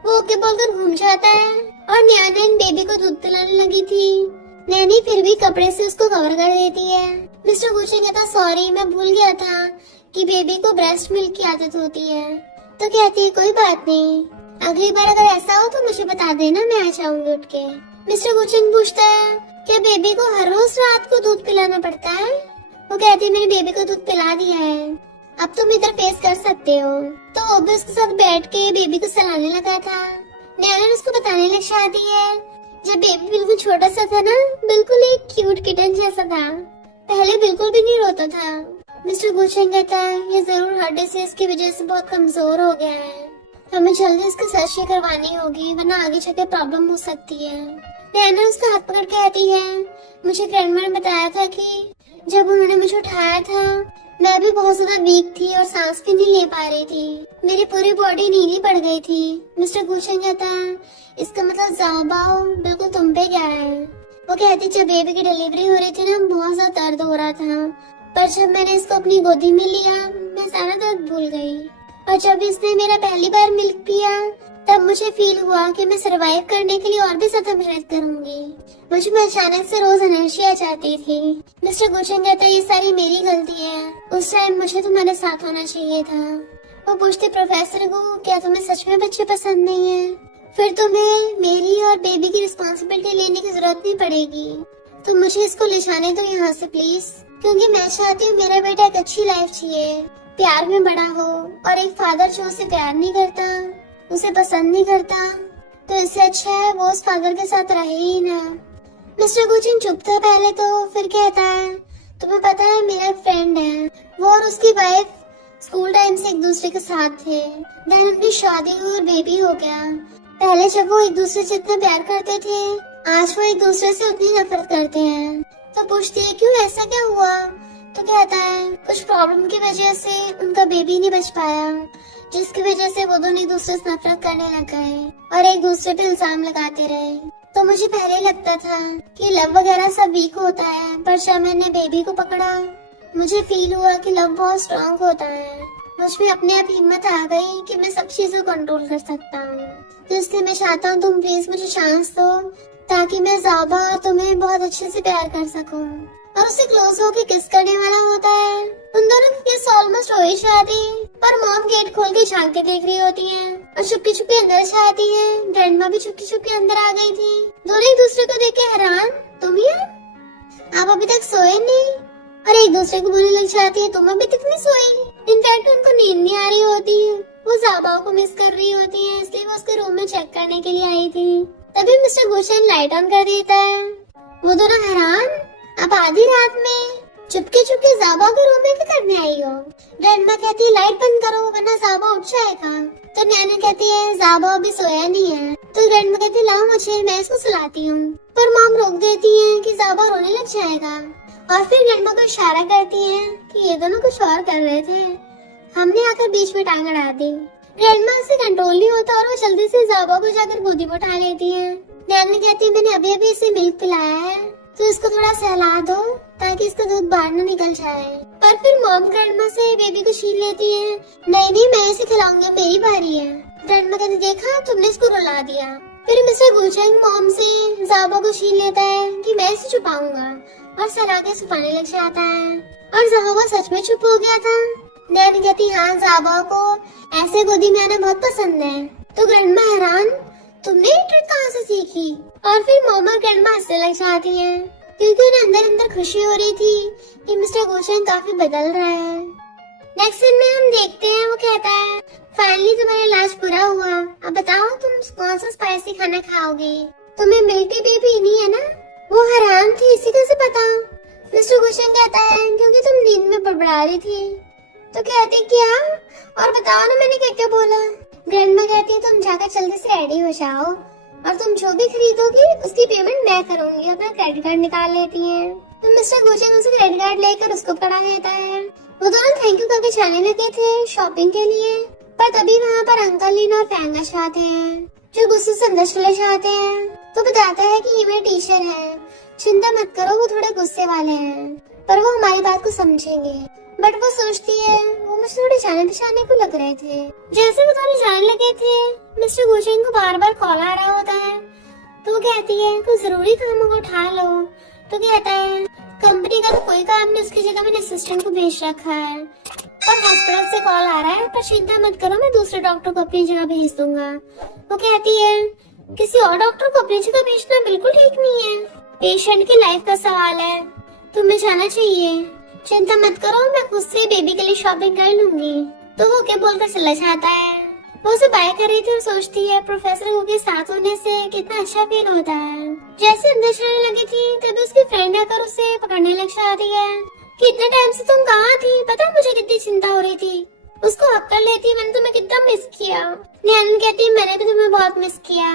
वो ओके बोलकर घूम जाता है और नैनी बेबी को दूध पिलाने लगी थी नैनी फिर भी कपड़े से उसको कवर कर देती है। मिस्टर गुचेन कहता सॉरी, मैं भूल गया था कि बेबी को ब्रेस्ट मिल्क की आदत होती है। तो कहती है कोई बात नहीं, अगली बार अगर ऐसा हो तो मुझे बता देना, मैं आ जाऊंगी उठ के। मिस्टर गुचेन पूछता है क्या बेबी को हर रोज रात को दूध पिलाना पड़ता है? वो कहती है मैंने बेबी को दूध पिला दिया है, अब तुम इधर पेश कर सकते हो। तो वो भी उसके साथ बैठ के बेबी को सहलाने लगा था। नैना उसको बताने लग जाती है जब बेबी बिल्कुल छोटा सा था ना, बिल्कुल एक क्यूट किटन जैसा था, पहले बिल्कुल भी नहीं रोता था। मिस्टर गुचेन कहता है ये जरूर हार्ट डिसीज की वजह से बहुत कमजोर हो गया है, हमें जल्दी इसकी सर्जरी करवानी होगी वरना आगे चलकर प्रॉब्लम हो सकती है। नैना उसका हाथ पकड़ के कहती है मुझे ग्रैंडमा ने बताया था कि जब उन्होंने मुझे उठाया था मैं भी बहुत ज्यादा वीक थी और सांस भी नहीं ले पा रही थी, मेरी पूरी बॉडी नीली पड़ गई थी। मिस्टर गुचेन कहता है इसका मतलब ज़ाओबाओ बिल्कुल तुम पे गया है। वो कहती जब बेबी की डिलीवरी हो रही थी ना बहुत ज्यादा दर्द हो रहा था, पर जब मैंने इसको अपनी गोदी में लिया मैं सारा दर्द भूल गई, और जब इसने मेरा पहली बार मिल्क पिया तब मुझे फील हुआ कि मैं सरवाइव करने के लिए और भी ज्यादा मेहनत करूंगी। मुझ में अचानक से रोज एनर्जी आ जाती थी। मिस्टर गुचेन कहता ये सारी मेरी गलती है, उस टाइम मुझे तुम्हारे साथ होना चाहिए था। वो पूछते प्रोफेसर को क्या तुम्हें सच में बच्चे पसंद नहीं है? फिर तुम्हें मेरी और बेबी की रिस्पॉन्सिबिलिटी लेने की जरूरत नहीं पड़ेगी, तो मुझे इसको ले जाने दो यहाँ से प्लीज, क्योंकि मैं चाहती हूँ मेरा बेटा एक अच्छी लाइफ जिए, प्यार में बड़ा हो, और एक फादर जो उसे प्यार नहीं करता, उसे पसंद नहीं करता, तो इससे अच्छा है वो उस फादर के साथ रहे ही ना। मिस्टर गुचेन चुप था पहले तो, फिर कहता है तुम्हें पता है मेरा फ्रेंड है, वो और उसकी वाइफ स्कूल टाइम से एक दूसरे के साथ थे, देन उनकी शादी हुई और बेबी हो गया। पहले जब वो एक दूसरे से इतना प्यार करते थे, आज वो एक दूसरे से उतनी नफरत करते हैं। तो पूछती है क्यों, ऐसा क्या हुआ? तो कहता है कुछ प्रॉब्लम की वजह से उनका बेबी नहीं बच पाया, जिसकी वजह से वो दोनों एक दूसरे से नफरत करने लग गए और एक दूसरे पे इल्जाम लगाते रहे। तो मुझे पहले लगता था कि लव वगैरह सब वीक होता है, पर जब मैंने बेबी को पकड़ा मुझे फील हुआ कि लव बहुत स्ट्रॉन्ग होता है। मुझ में अपने आप हिम्मत आ गई कि मैं सब चीजों को कंट्रोल कर सकता हूँ। तो इसलिए मैं चाहता हूँ तुम प्लीज मुझे चांस दो, ताकि मैं ज़ाबा और तुम्हें बहुत अच्छे से प्यार कर सकूं। और उसे क्लोज होके किस करने वाला होता है। उन दोनों की किस ऑलमोस्ट हो ही जाती, पर मॉम गेट खोल के झांक के देख रही होती है और चुपके चुपके अंदर जाती है। ग्रैंडमा भी चुपके चुपके अंदर आ गई थी। दोनों एक दूसरे को देख के हैरान, तुम ही आप अभी तक सोए नहीं? और एक दूसरे को बोलने लग जाती है तुम अभी तक नहीं सोई। इनफैक्ट उनको नींद नहीं आ रही होती है, वो ज़ाबा को मिस कर रही होती है, इसलिए वो उसके रूम में चेक करने के लिए आई थी। तभी मिस्टर गुचेन लाइट ऑन कर देता है। वो दोनों हैरान, अब आधी रात में चुपके चुपके ज़ाबा के रूम में क्या करने आई हो? ग्रैंडमा कहती है लाइट बंद करो वरना ज़ाबा उठ जाएगा। तो नैना कहती है ज़ाबा अभी सोया नहीं है। तो ग्रैंडमा कहती है लाओ मुझे, मैं इसको सुलाती हूँ। पर मॉम रोक देती है कि ज़ाबा रोने लग जाएगा। और फिर ग्रैंडमा को इशारा करती है कि ये दोनों कुछ और कर रहे थे, हमने आकर बीच में टांग अड़ा दी। ग्रैंडमा से कंट्रोल नहीं होता और वो जल्दी से ज़ाबा को जाकर गोदी में उठा लेती है। नैना कहती है मैंने अभी अभी इसे मिल्क पिलाया है, तो इसको थोड़ा सहला दो ताकि इसका दूध बाहर न निकल जाए। पर फिर मॉम ग्रैंडमा से बेबी को छीन लेती है। नहीं नहीं, मैं इसे खिलाऊंगी, मेरी बारी है। ग्रैंडमा कहती देखा तुमने इसको रुला दिया। फिर मिस्टर गुचेन मॉम से ज़ाबा को छीन लेता है कि मैं इसे छुपाऊंगा और सहला के सुपाने लग जाता है। और ज़ाबा सच में चुप हो गया था। नैना कहती हाँ ज़ाबा को ऐसे गोदी में आना बहुत पसंद है। तो ग्रैंडमा हैरान, तुमने ये ट्रिक कहाँ से सीखी? और फिर मॉम और ग्रैंडमा हंसने लग जाती है, क्योंकि उन्हें अंदर अंदर खुशी हो रही थी कि मिस्टर गुचेन काफी बदल रहा है। नेक्स्ट सीन में हम देखते हैं, वो कहता है फाइनली तुम्हारा इलाज पूरा हुआ, अब बताओ तुम कौन सा स्पाइसी खाना खाओगे? तुम्हें मिल्क टी पीनी है ना? वो हैरान थी, इसी कैसे पता? मिस्टर गुचेन कहता है क्योंकि तुम नींद में बड़बड़ा रही थी। तो कहती क्या? और बताओ ना मैंने क्या क्या बोला? ग्रैंडमा कहती है तुम जाकर जल्दी से रेडी हो जाओ और तुम जो भी खरीदोगी उसकी पेमेंट मैं करूंगी। अपना क्रेडिट कार्ड निकाल लेती है। तो मिस्टर गुचेन उसे क्रेडिट कार्ड लेकर उसको पकड़ा देता है। वो दोनों थैंक यू करके जाने लगे थे शॉपिंग के लिए, पर तभी वहाँ पर अंकल लीन और फैंग आ जाते हैं, जो गुस्से से अंदर चले जाते हैं। तो बताता है कि ये मेरे टीचर है, चिंता मत करो, वो थोड़े गुस्से वाले हैं पर वो हमारी बात को समझेंगे। बट वो सोचती है वो मुझे थोड़े जाने पहचाने को लग रहे थे। जैसे वो थोड़े जाने लगे थे, मिस्टर गुचेन को बार बार कॉल आ रहा होता है तो वो कहती है कोई जरूरी काम होगा उठा लो। तो कहता है कंपनी का तो कोई काम नहीं, उसकी जगह मैंने असिस्टेंट को भेज रखा है, पर हॉस्पिटल से कॉल आ रहा है, पर चिंता मत करो मैं दूसरे डॉक्टर को अपनी जगह भेज दूंगा। वो कहती है किसी और डॉक्टर को अपनी जगह भेजना बिल्कुल ठीक नहीं है, पेशेंट की लाइफ का सवाल है, तुम्हें जाना चाहिए, चिंता मत करो मैं खुद से बेबी के लिए शॉपिंग कर लूंगी। तो वो क्या बोलकर चला जाता है। वो उसे बाय कर रही थी और सोचती है प्रोफेसर वो के साथ होने से कितना अच्छा फील होता है। जैसे अंदर जाने लगी थी तभी उसकी फ्रेंड आकर उसे पकड़ने लग जाती है कि इतने टाइम से तुम कहाँ थी, पता मुझे कितनी चिंता हो रही थी। उसको हक कर लेती मैंने तुम्हें कितना मिस किया। नैनन कहती मैंने भी तुम्हें बहुत मिस किया।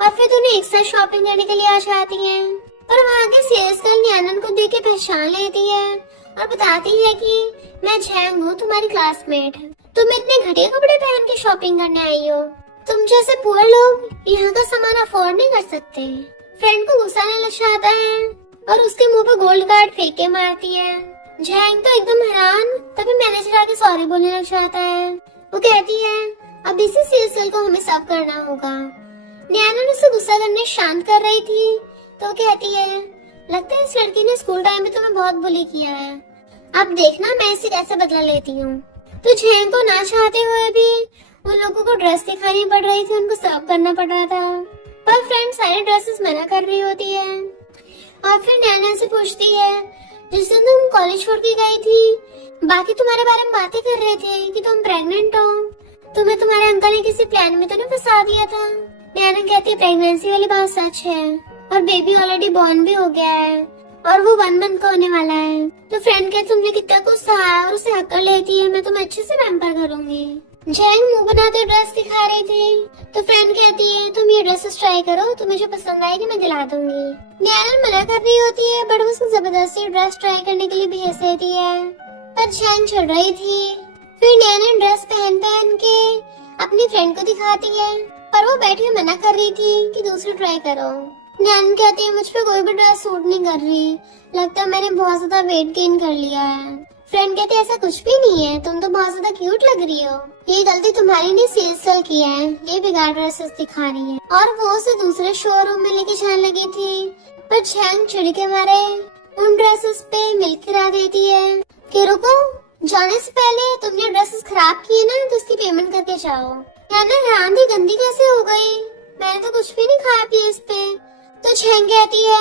और फिर दोनों एक साथ शॉपिंग करने के लिए आ जाती है और वहाँ के सेल्स गर्ल नैनन को देख के पहचान लेती है और बताती है कि मैं झैंग हूँ, तुम्हारी क्लासमेट। तुम इतने घटिया कपड़े पहन के शॉपिंग करने आई हो, तुम जैसे पुअर लोग यहाँ का सामान अफोर्ड नहीं कर सकते। फ्रेंड को गुस्सा आने लग जाता है और उसके मुंह पर गोल्ड कार्ड फेंक के मारती है। झैंग तो एकदम हैरान, तभी मैनेजर आके सॉरी बोलने लग जाता है। वो कहती है अब इसी सेल्स को हमें सर्व करना होगा। नैनन उसे गुस्सा करने शांत कर रही थी तो कहती है लगता है इस लड़की ने स्कूल टाइम में तुम्हें बहुत बुली किया है, अब देखना मैं इसे कैसे बदला लेती हूँ। तो झैंग को ना चाहते हुए भी उन लोगों को ड्रेस दिखानी पड़ रही थी, उनको सर्व करना पड़ रहा था, पर फ्रेंड सारे ड्रेसेस मना कर रही होती है। और फिर नैना से पूछती है जिस दिन तुम कॉलेज छोड़ के गई थी बाकी तुम्हारे बारे में बातें कर रहे थे कि तुम प्रेग्नेंट हो, तुम्हें तुम्हारे अंकल ने किसी प्लान में तो नहीं फंसा दिया था। नैना कहती है प्रेगनेंसी वाली बात सच है और बेबी ऑलरेडी बॉर्न भी हो गया है और वो 1 मंथ का होने वाला है। तो फ्रेंड कहती तुमने कितना कुछ सहा और उसे हक कर लेती है, मैं तुम्हें अच्छे से पैम्पर करूंगी। झैंग मुंह बनाते ड्रेस दिखा रही थी तो फ्रेंड कहती है तुम ये ड्रेसेस ट्राई करो, तुम्हें जो पसंद आएगी मैं दिला दूंगी। नैनन मना कर रही होती है बट उसको जबरदस्ती ड्रेस ट्राई करने के लिए भेज देती है, पर झैंग चढ़ रही थी। फिर नैनन ड्रेस पहन पहन के अपनी फ्रेंड को दिखाती है पर वो बैठी मना कर रही थी कि दूसरी ट्राई करो। नैनन कहती है मुझ पे कोई भी ड्रेस सूट नहीं कर रही, लगता है मैंने बहुत ज्यादा वेट गेन कर लिया है। फ्रेंड कहती है ऐसा कुछ भी नहीं है, तुम तो बहुत ज्यादा क्यूट लग रही हो, ये गलती तुम्हारी ने सेल्स गर्ल की है, ये बिगाड़ ड्रेसेस दिखा रही है। और वो उसे दूसरे शोरूम में लेके जाने लगी थी पर झैंग चिढ़ के मारे उन ड्रेसेस पे मिल्क गिरा देती है कि रुको, जाने से पहले तुमने ड्रेसेस खराब किए ना तो उसकी पेमेंट करके जाओ। हैरान थी गंदी कैसे हो गई, मैंने तो कुछ भी नहीं खाया पिया इस पे। तो झैंग कहती है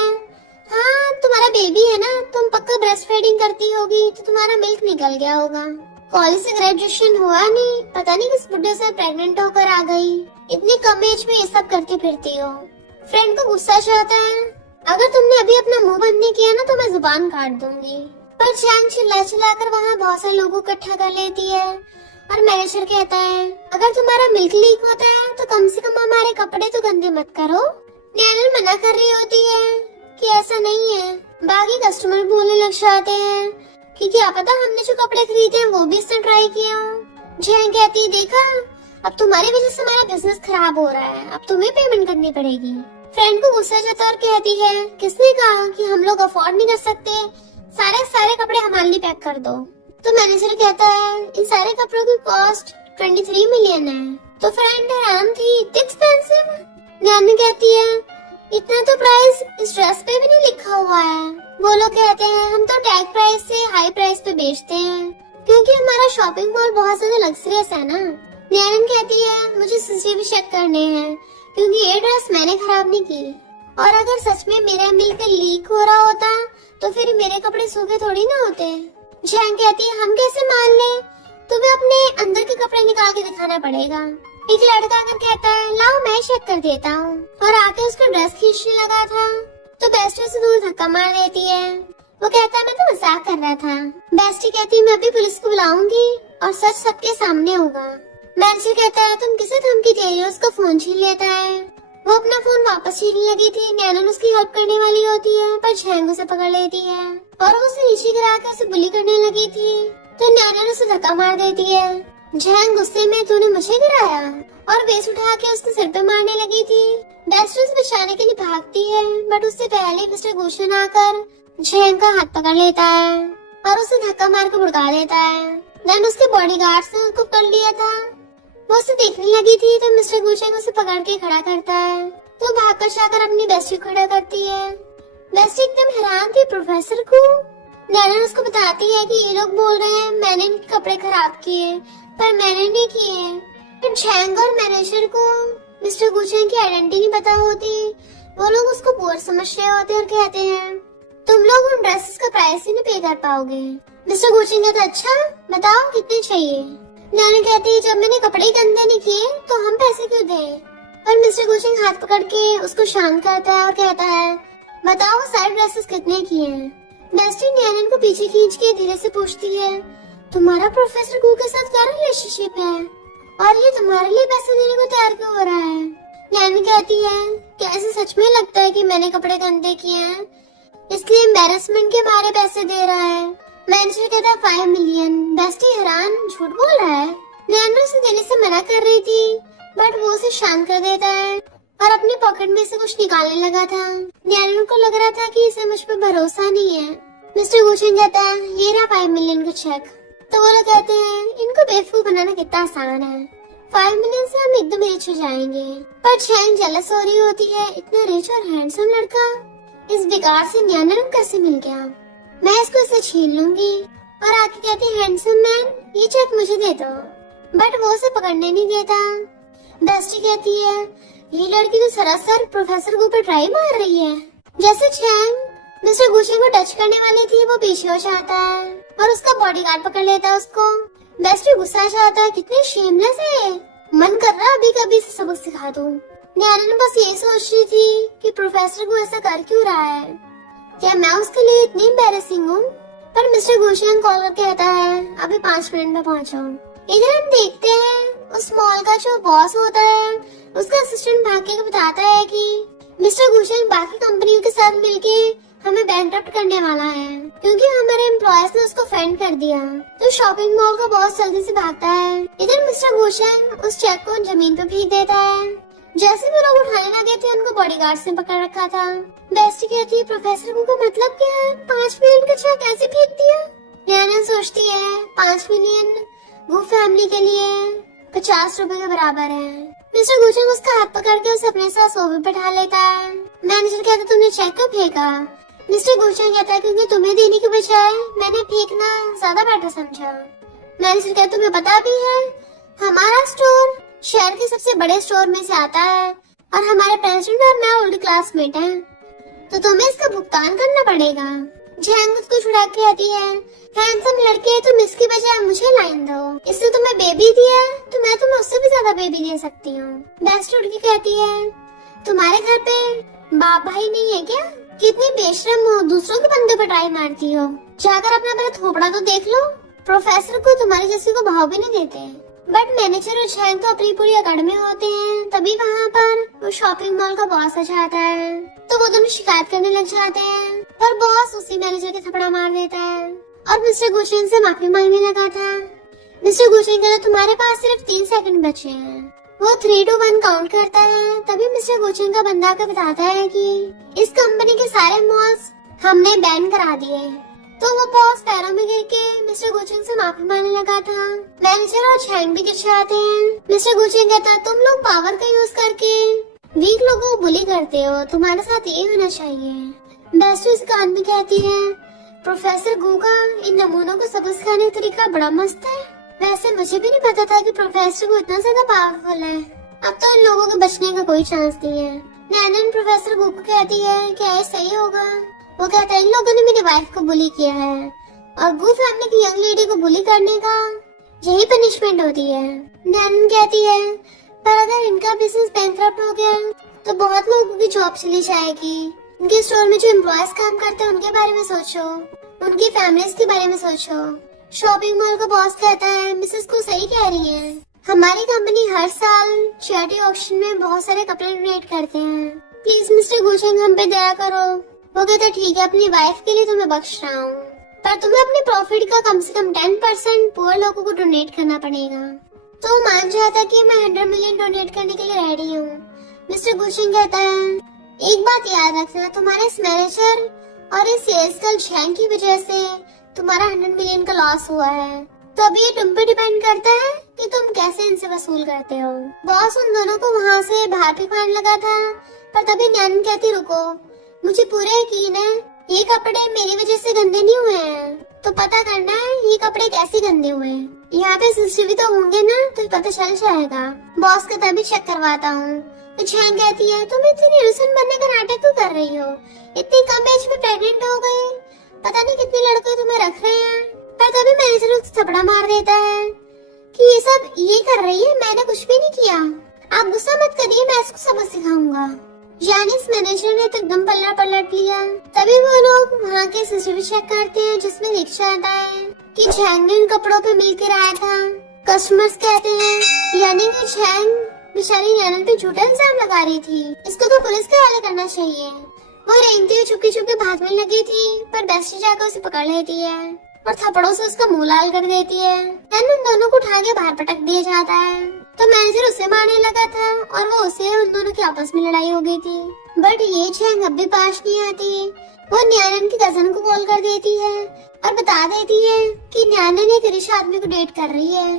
हाँ तुम्हारा बेबी है ना, तुम पक्का ब्रेस्ट फीडिंग करती होगी तो तुम्हारा मिल्क निकल गया होगा, कॉलेज से ग्रेजुएशन हुआ नहीं, पता नहीं किस बुढ़े से प्रेग्नेंट होकर आ गई, इतनी कम एज में ये सब करती फिरती हो। फ्रेंड को गुस्सा चाहता है अगर तुमने अभी अपना मुंह बंद नहीं किया ना तो मैं जुबान काट दूंगी। पर झैंग चिल्ला चिल्ला कर वहाँ बहुत सारे लोगों को इकट्ठा कर लेती है और मैनेजर कहता है अगर तुम्हारा मिल्क लीक होता है तो कम से कम हमारे कपड़े तो गंदे मत करो। नैनन मना कर रही होती है कि ऐसा नहीं है, बाकी कस्टमर बोलने लग जाते हैं कि क्या पता हमने जो कपड़े खरीदे हैं वो भी इसने ट्राई किया। झैंग कहती है देखा अब तुम्हारी वजह से हमारा बिजनेस खराब हो रहा है, अब तुम्हें पेमेंट करनी पड़ेगी। फ्रेंड को गुस्सा जाता और कहती है किसने कहा कि हम लोग अफोर्ड नहीं कर सकते, सारे कपड़े हमारे लिए पैक कर दो। तो मैनेजर कहता है इन सारे कपड़ों की कॉस्ट 23 मिलियन है। तो फ्रेंड हैरान थी इतने एक्सपेंसिव। नैना कहती है इतना तो प्राइस इस ड्रेस पे भी नहीं लिखा हुआ है। वो लोग कहते हैं हम तो टैग प्राइस से हाई प्राइस पे बेचते हैं क्योंकि हमारा शॉपिंग मॉल बहुत ज्यादा लग्जरियस है ना। नैनन कहती है मुझे सीसीटीवी चेक करने हैं क्योंकि ये ड्रेस मैंने खराब नहीं की, और अगर सच में मेरा मिल्क लीक हो रहा होता तो फिर मेरे कपड़े सूखे थोड़ी ना होते। झैंग कहती है हम कैसे मान ले, तुम्हें अपने अंदर के कपड़े निकाल के दिखाना पड़ेगा। एक लड़का आकर कहता है लाओ मैं चेक कर देता हूँ, और आके उसका ड्रेस खींचने लगा था तो बेस्टी उसे दूर धक्का मार देती है। वो कहता है मैं तो मजाक कर रहा था। बेस्टी कहती है मैं अभी पुलिस को बुलाऊंगी और सच सबके सामने होगा। मैनेजर कहता है तुम किसे धमकी दे रही हो, उसका फोन छीन लेता है। वो अपना फोन वापस छीनने लगी थी। नैनन उसकी हेल्प करने वाली होती है पर झैंग उसे पकड़ लेती है और वो उसे नीचे गिरा कर उसे बुली करने लगी थी तो नैनन उसे धक्का मार देती है। झैंग गुस्से में तूने मुझे गिराया और बेस उठा के उसके सिर पे मारने लगी थी। बेस्टी उसे बचाने के लिए भागती है बट उससे पहले मिस्टर गुशन आकर झैंग का हाथ पकड़ लेता है और उसे धक्का मार कर भड़का देता है। देन उसके बॉडीगार्ड्स ने उसको पकड़ लिया था। वो उसे देखने लगी थी तो मिस्टर गुशन उसे पकड़ के खड़ा करता है। तो भागकर जाकर अपनी बेस्टी को खड़ा करती है। बेस्टी एकदम हैरान थी प्रोफेसर को। नैनन उसको बताती है कि ये लोग बोल रहे हैं मैंने इनके कपड़े खराब किए, पर मैंने नहीं किए। फिर झैंग और मैनेजर को मिस्टर गुचेंग की आइडेंटिटी नहीं पता होती। वो लोग उसको पुअर समझ रहे होते और कहते हैं तुम लोग उन ड्रेसेस का प्राइस ही नहीं पे कर पाओगे। मिस्टर गुचेंग कहता अच्छा बताओ कितने चाहिए। नैनन कहती है जब मैंने कपड़े गंदे नहीं किए तो हम पैसे क्यों दें। पर मिस्टर गुचेंग हाथ पकड़ के उसको शांत करता है और कहता है बताओ सारे ड्रेसेस कितने की हैं। बेस्टी नैनन को पीछे खींच के धीरे से पूछती है तुम्हारा प्रोफेसर गू के साथ क्या रिलेशनशिप है और ये तुम्हारे लिए पैसे देने को तैयार क्यों हो रहा है। नैनन कहती है कैसे सच में लगता है कि मैंने कपड़े गंदे किए हैं इसलिए एम्बैरेसमेंट के मारे पैसे दे रहा है। मैनेजर कहता है 5 मिलियन। बेस्टी हैरान झूठ बोल रहा है। नैनन उसे देने से मना कर रही थी बट वो उसे शांत कर देता है और अपनी पॉकेट में से कुछ निकालने लगा था। नैनन को लग रहा था कि इसे मुझ पर भरोसा नहीं है। मिस्टर गुचेंग कहता है ये रहा 5 मिलियन का चेक। तो वो लोग कहते हैं इनको बेवकूफ बनाना कितना आसान है, 5 मिलियन से हम एकदम रिच हो जाएंगे। पर झैंग जेलस हो रही होती है इतना रिच और हैंडसम लड़का इस बेकार से नैनन कैसे मिल गया, मैं इसको इसे छीन लूंगी। और आके कहते हैं हैंडसम मैन ये चेक मुझे दे दो, बट वो उसे पकड़ने नहीं देता। बेस्टी कहती है ये लड़की तो सरासर प्रोफेसर के ऊपर ट्राई मार रही है। जैसे झैंग मिस्टर गुचेंग को टच करने वाली थी वो पीछे हो जाता है और उसका बॉडीगार्ड पकड़ लेता है उसको। बेस्टी गुस्सा जाता है कितनी शेमलेस है, मन कर रहा अभी कभी इसे सबक सिखा दूं। नैनन बस ये सोच रही थी कि प्रोफेसर को ऐसा कर क्यों रहा है, क्या मैं उसके लिए इतनी एम्बैरेसिंग हूँ। पर मिस्टर गुचेंग कॉल करके कहता है अभी 5 मिनट में पहुँचो। इधर हम देखते हैं उस मॉल का जो बॉस होता है उसका असिस्टेंट भाग के बताता है कि मिस्टर गुचेंग बाकी कंपनियों के साथ मिलके हमें बैंकरप्ट करने वाला है क्योंकि हमारे एम्प्लॉयज ने उसको फेंड कर दिया। तो शॉपिंग मॉल का बॉस जल्दी से भागता है। इधर मिस्टर गुचेंग उस चेक को जमीन पर फेंक देता है। जैसे वो लोग उठाने लगे थे उनको बॉडीगार्ड्स ने पकड़ रखा था। बेस्टी कहती है प्रोफेसर को मतलब क्या है, 5 मिलियन का चेक कैसे फेंक दिया। नैनन सोचती है 5 मिलियन वो फैमिली के लिए 50 रुपए के बराबर है। मिस्टर गुचेंग उसका हाथ पकड़ के उसे अपने साथ सोफे पे बैठा लेता है। मैनेजर कहता तुमने चेक क्यों फेंका। मिस्टर गुचेंग कहता है क्योंकि तुम्हें देने के बजाय मैंने फेंकना ज्यादा बेटर समझा। मैनेजर कहता तुम्हें पता भी है हमारा स्टोर शहर के सबसे बड़े स्टोर में से आता है और हमारे प्रेसिडेंट और मैं ओल्ड क्लासमेट हैं, तो तुम्हें इसका भुगतान करना पड़ेगा। झैंग उसको छुड़ा के कहती है हैंडसम लड़के तुम इसकी बजाय मुझे लाइन दो, इसने तुम्हें बेबी दिया तो मैं तुम्हें उससे भी ज्यादा बेबी दे सकती हूँ। बेस्ट उड़ के कहती है तुम्हारे घर पे बाप भाई नहीं है क्या, कितनी बेशरम हो, दूसरों के बंदे पर ट्राई मारती हो, जाकर अपना पहले थोपड़ा तो देख लो। प्रोफेसर को तुम्हारे जैसे को भाव भी नहीं देते। बट मैनेजर और झैंग तो अपनी पूरी अकड़ में होते हैं। तभी वहाँ पर वो शॉपिंग मॉल का बॉस आ जाता है तो वो दोनों शिकायत करने लग जाते हैं, पर बॉस उसी मैनेजर के थपड़ा मार देता है और मिस्टर गुचेंग से माफी मांगने लगा था। मिस्टर गुचेंग कहता तुम्हारे पास सिर्फ 3 सेकंड बचे हैं। वो 3, 2, 1 काउंट करता है। तभी मिस्टर गुचेंग का बंदा आकर बताता है कि इस कंपनी के सारे मॉल्स हमने बैन करा दिए। तो वो बॉस पैरों में गिर के मिस्टर गुचेंग से माफी मांगने लगा था। मैनेजर और झैंग भी गिर जाते हैं। मिस्टर गुचेंग कहता तुम लोग पावर का यूज करके वीक लोगों को बुली करते हो, तुम्हारे साथ ये होना चाहिए। बेस्ट इस कान में कहती है प्रोफेसर गू का इन नमूनों को सबक सिखाने का तरीका बड़ा मस्त है। वैसे मुझे भी नहीं पता था कि प्रोफेसर गू इतना ज्यादा पावरफुल है। अब तो इन लोगों के बचने का कोई चांस नहीं है। नैनन प्रोफेसर गू को कहती है क्या ये सही होगा। वो कहता है इन लोगों ने मेरी वाइफ को बुली किया है और गू फैमिली की यंग लेडी को बुली करने का यही पनिशमेंट होती है। नैनन कहती है पर अगर इनका बिजनेस बैंकरप्ट हो गया तो बहुत लोगों की जॉब चली जाएगी। उनके स्टोर में जो एम्प्लॉयज काम करते हैं उनके बारे में सोचो, उनकी फैमिलीज के बारे में सोचो। शॉपिंग मॉल का बॉस कहता है मिसेस को सही कह रही है, हमारी कंपनी हर साल चैरिटी ऑक्शन में बहुत सारे कपड़े डोनेट करते हैं, प्लीज मिस्टर गुचेंग हम पे दया करो। वो कहता ठीक है अपनी वाइफ के लिए तुम्हें बख्श रहा हूँ, पर तुम्हें अपने प्रॉफिट का कम से कम 10% पुअर लोगों को डोनेट करना पड़ेगा। तो मान जाता कि मैं 100 मिलियन डोनेट करने के लिए रेडी हूँ। मिस्टर गुचेंग कहता है एक बात याद रखना, तुम्हारे इस मैनेजर और इस सेल्स गर्ल झैंग की वजह से तुम्हारा 100 मिलियन का लॉस हुआ है, तो अभी ये तुम पे डिपेंड करता है कि तुम कैसे इनसे वसूल करते हो। बॉस उन दोनों को वहाँ से बाहर फेंकने लगा था पर तभी नैनन कहती रुको, मुझे पूरा यकीन है ये कपड़े मेरी वजह से गंदे नहीं हुए हैं, तो पता करना है ये कपड़े कैसे गंदे हुए। यहाँ पे सीसीटीवी तो होंगे ना, तो पता चल जाएगा। बॉस का तभी चेक करवाता हूँ। तो चैंग कहती है तुम इतनी इनोसेंट बनने का नाटक क्यों कर रही हो, इतनी कम एज में प्रेग्नेंट हो गई, पता नहीं कितने लड़के तुम्हें रख रहे हैं। पर तभी मैनेजर उसको थपड़ा मार देता है कि ये सब ये कर रही है, मैंने कुछ भी नहीं किया, आप गुस्सा मत करिए, मैं इसको सबक सिखाऊंगा। यानी इस मैनेजर ने तो एकदम पल्ला पलट लिया। तभी वो लोग वहाँ के सीसीटीवी चेक करते हैं, जिसमें रिक्शा आता है कि चैंग ने इन कपड़ों पे मिलकर आया था। कस्टमर्स कहते हैं यानी कि चैंग बेचारी नैनन पे झूठा इल्जाम लगा रही थी, इसको तो पुलिस के हवाले करना चाहिए। वो रेंगते हुए चुपके चुपके भागने लगी थी, पर बेस्टी जाकर उसे पकड़ लेती है और थप्पड़ों से उसका मुंह लाल कर देती है। उन दोनों को उठा के बाहर पटक दिया जाता है। तो मैनेजर उसे मारने लगा था और वो उसे, उन दोनों की आपस में लड़ाई हो गई थी। बट ये चैंग अब भी पास नहीं आती। वो न्यानन की कजन को कॉल कर देती है और बता देती है कि न्यानन एक रिच आदमी को डेट कर रही है।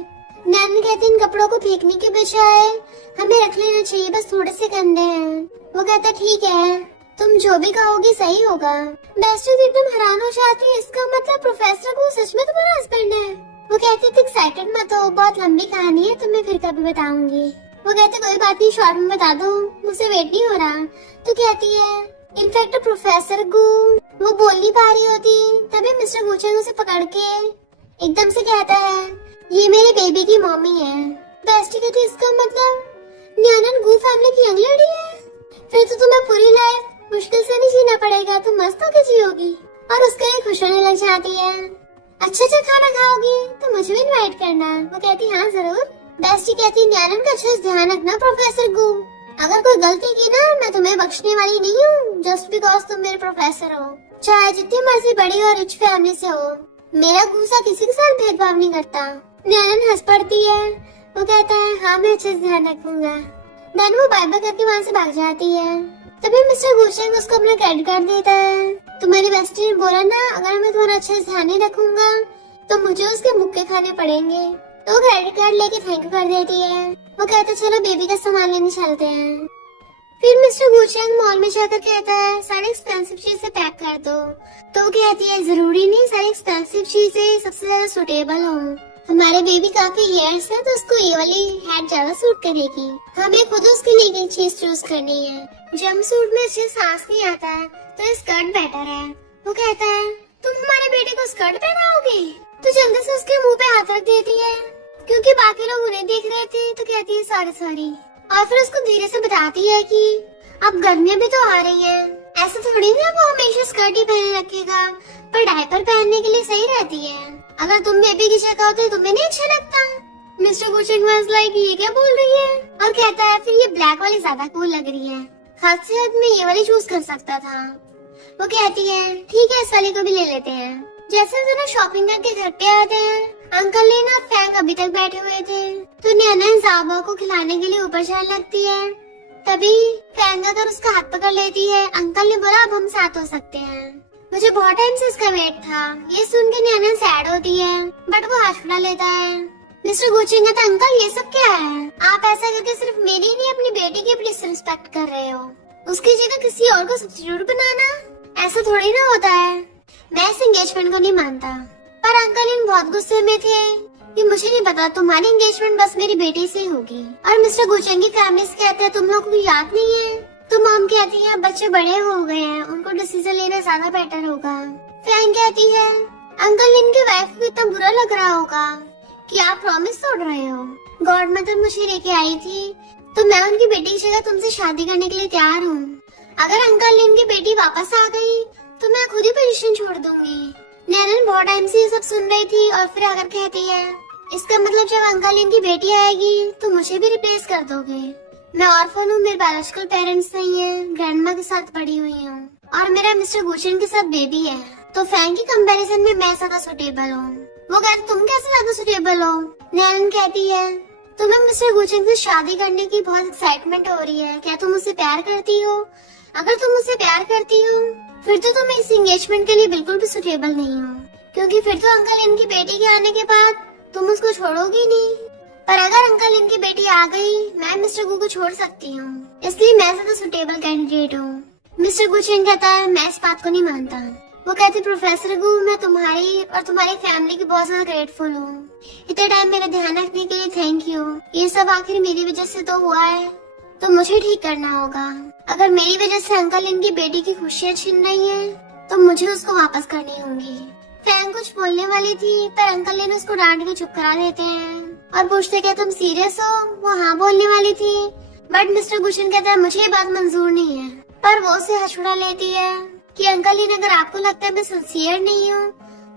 न्यानन कहती है इन कपड़ों को फेंकने के बजाय हमें रख लेना चाहिए, बस थोड़े से गंदे हैं। वो कहता ठीक है, तुम जो भी कहोगी सही होगा। बेस्टी तो एकदम हैरान हो जाती है, इसका मतलब प्रोफेसर को सच में तुम्हारा हस्बैंड है। वो कहती है एक्साइटेड मत हो, बहुत लंबी कहानी है, तुम्हें फिर कभी बताऊंगी। वो कहते कोई बात नहीं, शॉर्ट में बता दो, मुझे वेट नहीं हो रहा। तो कहती है इनफैक्ट प्रोफेसर को वो बोल नहीं पा रही होती। तभी मिस्टर गुचेंग उसे पकड़ के एकदम से कहता है ये मेरे बेबी की मम्मी है। बेस्टी कहती है इसका मतलब न्यानन गू फैमिली की यंग लेडी है, फिर तो तुम्हें पूरी लाइफ मुश्किल से नहीं जीना पड़ेगा, तुम मस्त होकर जियोगी। और उसके लिए खुश होने लग जाती है। अच्छा खाना खाओगी तो मुझे भी इनवाइट करना। वो कहती हाँ जरूर। बेस्टी कहती न्यानन का अच्छे से ध्यान रखना प्रोफेसर गू, अगर कोई गलती की ना मैं तुम्हें बख्शने वाली नहीं हूँ, जस्ट बिकॉज तुम मेरे प्रोफेसर हो, चाहे जितनी मर्जी बड़ी और रिच फैमिली से हो। मेरा गुस्सा किसी के साथ भेदभाव नहीं करता। न्यानन हंस पड़ती है। वो कहता है हाँ मैं अच्छे से ध्यान रखूंगा। देन वो बाय बाय करके वहाँ से भाग जाती है। तभी मिस्टर गुचेंग उसको अपना क्रेडिट कार्ड देता है। तुम्हारी बेस्टी ने बोला ना अगर मैं तुम्हारा अच्छे से ध्यान नहीं रखूंगा तो मुझे उसके मुक्के खाने पड़ेंगे। तो क्रेडिट कार्ड लेके थैंक यू कर देती है। वो कहता चलो बेबी का सामान लेने चलते हैं। फिर मिस्टर गुचेंग मॉल में जाकर कहता है सारी एक्सपेंसिव चीजें पैक कर दो। तो कहती है जरूरी नहीं सारी एक्सपेंसिव चीजें सबसे ज्यादा सुटेबल हो, हमारे बेबी काफी ईयर्स है तो उसको ये वाली हैट ज्यादा सूट करेगी, हमें खुद उसके लिए एक चीज चूज करनी है। जंप सूट में अच्छे सांस नहीं आता है तो स्कर्ट बेटर है। वो कहता है तुम हमारे बेटे को स्कर्ट पहनाओगे, तो जल्दी से उसके मुंह पे हाथ रख देती है क्योंकि बाकी लोग उन्हें देख रहे थे। तो कहती है सॉरी और फिर उसको धीरे से बताती है कि अब गर्मियाँ भी तो आ रही है, ऐसा थोड़ी ना वो हमेशा स्कर्ट ही पहने रखेगा, पर डायपर पहनने के लिए सही रहती है। अगर तुम बेबी की जगह होते तुम्हें नहीं अच्छा लगता। मिस्टर गुचेंग वाज लाइक ये क्या बोल रही है, और कहता है फिर ये ब्लैक वाली ज्यादा कूल लग रही है, हद से हद में ये वाली चूज कर सकता था। वो कहती है ठीक है इस वाली को भी ले लेते हैं। जैसे दोनों शॉपिंग करके घर पे आते हैं, अंकल ने ना फैंग अभी तक बैठे हुए थे तो न्याना ज़ाबा को खिलाने के लिए ऊपर जाने लगती है। तभी फैंग आकर उसका हाथ पकड़ लेती है। अंकल ने बोला अब हम साथ हो सकते हैं, मुझे बहुत टाइम से इसका वेट था। ये सुन के न्याना सैड होती है बट वो हाथ उठा लेता है। मिस्टर गुचेंग कहता अंकल ये सब क्या है, आप ऐसा करके सिर्फ मेरी नहीं अपनी बेटी की भी डिसरिस्पेक्ट कर रहे हो, उसकी जगह किसी और को सब्स्टिट्यूट बनाना ऐसा थोड़ी ना होता है। मैं इस एंगेजमेंट को नहीं मानता। पर अंकल इन बहुत गुस्से में थे कि मुझे नहीं पता, तुम्हारी एंगेजमेंट बस मेरी बेटी से होगी। और मिस्टर गुचेंग की फैमिली से कहते हैं तुम लोगों को याद नहीं है। तो मॉम कहती है बच्चे बड़े हो गए हैं, उनको डिसीजन लेना ज्यादा बेटर होगा। फ्रैंक कहती है अंकल इनकी वाइफ को इतना बुरा लग रहा होगा कि आप प्रॉमिस तोड़ रहे हो। गॉड मदर मुझे लेके आई थी तो मैं उनकी बेटी की जगह तुमसे शादी करने के लिए तैयार हूँ। अगर अंकल ने इनकी बेटी वापस आ गई तो मैं खुद ही पोजीशन छोड़ दूंगी। नैनन बहुत टाइम से ये सब सुन रही थी और फिर आकर कहती है इसका मतलब जब अंकल इनकी बेटी आएगी तो मुझे भी रिप्लेस कर दोगे। मैं ऑर्फन हूँ, मेरे बायोलॉजिकल पेरेंट्स नहीं है, ग्रैंडमा के साथ बड़ी हुई हूँ और मेरा मिस्टर गुचेंग के साथ बेबी है, तो फ्रैंक की कंपैरिजन में मैं ज्यादा सुटेबल हूँ। वो कहती तुम कैसे ज्यादा सुटेबल हो। नैनन कहती है तुम्हें मिस्टर गुचेंग से शादी करने की बहुत एक्साइटमेंट हो रही है, क्या तुम मुझसे प्यार करती हो? अगर तुम मुझसे प्यार करती हो फिर तो तुम इस एंगेजमेंट के लिए बिल्कुल भी सुटेबल नहीं हो, क्योंकि फिर तो अंकल इनकी बेटी के आने के बाद तुम उसको छोड़ोगी नहीं। पर अगर अंकल इनकी बेटी आ गई, मैं मिस्टर गू को छोड़ सकती हूँ, इसलिए मैं ज्यादा सुटेबल कैंडिडेट हूँ। मिस्टर गू चेंग कहता है मैं इस बात को नहीं मानता। वो कहते प्रोफेसर गू, मैं तुम्हारी और तुम्हारी फैमिली की बहुत ज्यादा ग्रेटफुल हूँ। इतने टाइम मेरा ध्यान रखने के लिए थैंक यू। ये सब आखिर मेरी वजह से तो हुआ है, तो मुझे ठीक करना होगा। अगर मेरी वजह से अंकल इनकी बेटी की खुशियाँ छीन रही हैं, तो मुझे उसको वापस करनी होंगी। फैंग कुछ बोलने वाली थी, पर अंकल ने उसको डांट के चुप करा देते हैं और पूछते क्या तुम सीरियस हो? वो हाँ बोलने वाली थी, बट मिस्टर गुशन कहता है मुझे ये बात मंजूर नहीं है। पर वो उसे हछुड़ा लेती है कि अंकल इन, अगर आपको लगता है मैं सिंसियर नहीं हूँ,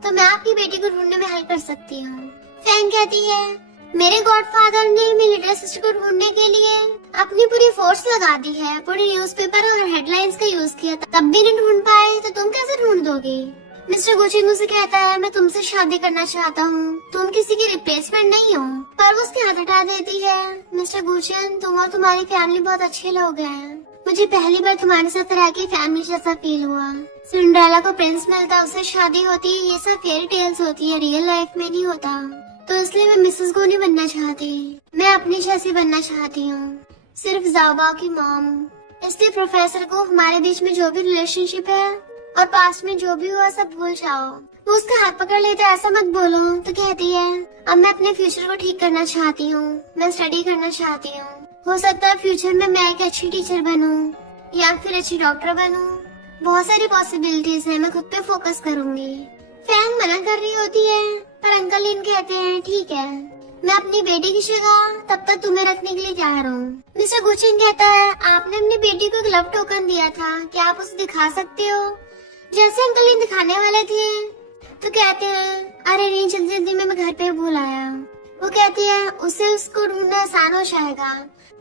तो मैं आपकी बेटी को ढूंढने में हेल्प कर सकती हूँ। फैंग कहती है मेरे गॉडफादर ने मेरी लिटिल सिस्टर को ढूंढने के लिए अपनी पूरी फोर्स लगा दी है, पूरी न्यूज़पेपर और हेडलाइंस का यूज किया, तब भी नहीं ढूंढ पाए, तो तुम कैसे ढूंढ दोगी? मिस्टर गुचिंग उसे कहता है मैं तुमसे शादी करना चाहता हूँ, तुम किसी की रिप्लेसमेंट नहीं हो। पर वो उसके हाथ हटा देती है। मिस्टर गुचिंग, तुम और तुम्हारी फैमिली बहुत अच्छे लोग हैं। मुझे पहली बार तुम्हारे साथ रह के फैमिली जैसा फील हुआ। सिंड्रेला को प्रिंस मिलता, उससे शादी होती, ये सब फेरी टेल्स होती है, रियल लाइफ में नहीं होता। तो इसलिए मैं मिसेस गो नहीं बनना चाहती, मैं अपनी जैसी बनना चाहती हूँ, सिर्फ जाओबा की मॉम। इसलिए प्रोफेसर को हमारे बीच में जो भी रिलेशनशिप है और पास्ट में जो भी हुआ सब भूल जाओ। वो उसका हाथ पकड़ लेते ऐसा मत बोलो, तो कहती है अब मैं अपने फ्यूचर को ठीक करना चाहती हूँ, मैं स्टडी करना चाहती हूँ। हो सकता है फ्यूचर में मैं एक अच्छी टीचर बनूं या फिर अच्छी डॉक्टर बनूं। बहुत सारी पॉसिबिलिटीज है, मैं खुद पे फोकस करूंगी। फैंग मना कर रही होती है, पर अंकल इन कहते हैं ठीक है, मैं अपनी बेटी की जगह तब तक तुम्हें रखने के लिए तैयार हूँ। मिस्टर गुचिंग कहता है आपने अपनी बेटी को एक लव टोकन दिया था, क्या आप उसे दिखा सकते हो? जैसे अंकल इन दिखाने वाले थे, तो कहते हैं अरे नहीं, जल्दी जल्दी में घर पे भूल आया। वो कहती है उसे उसको ढूंढना आसान हो जाएगा।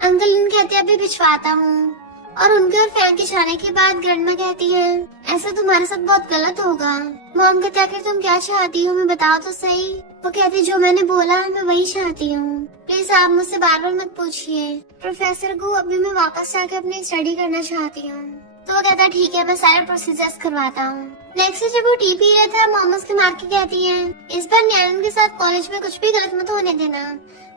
अंकल इन कहते हैं अभी भिजवाता हूँ। और उनके और फैंग के जाने के बाद ग्रैंडमा कहती है ऐसा तुम्हारे साथ बहुत गलत होगा। मॉम कहती है आखिर तुम क्या चाहती हो, मैं बताओ तो सही। वो कहती जो मैंने बोला मैं वही चाहती हूँ, प्लीज आप मुझसे बार बार मत पूछिए। प्रोफेसर को अभी मैं वापस जाके अपनी स्टडी करना चाहती हूँ। तो वो कहता ठीक है, मैं सारे प्रोसीजर्स करवाता हूँ। नेक्स्ट जब वो टी पी रहा था, मॉम उसके मार के कहती है इस बार नैनन के साथ कॉलेज में कुछ भी गलत मत होने देना।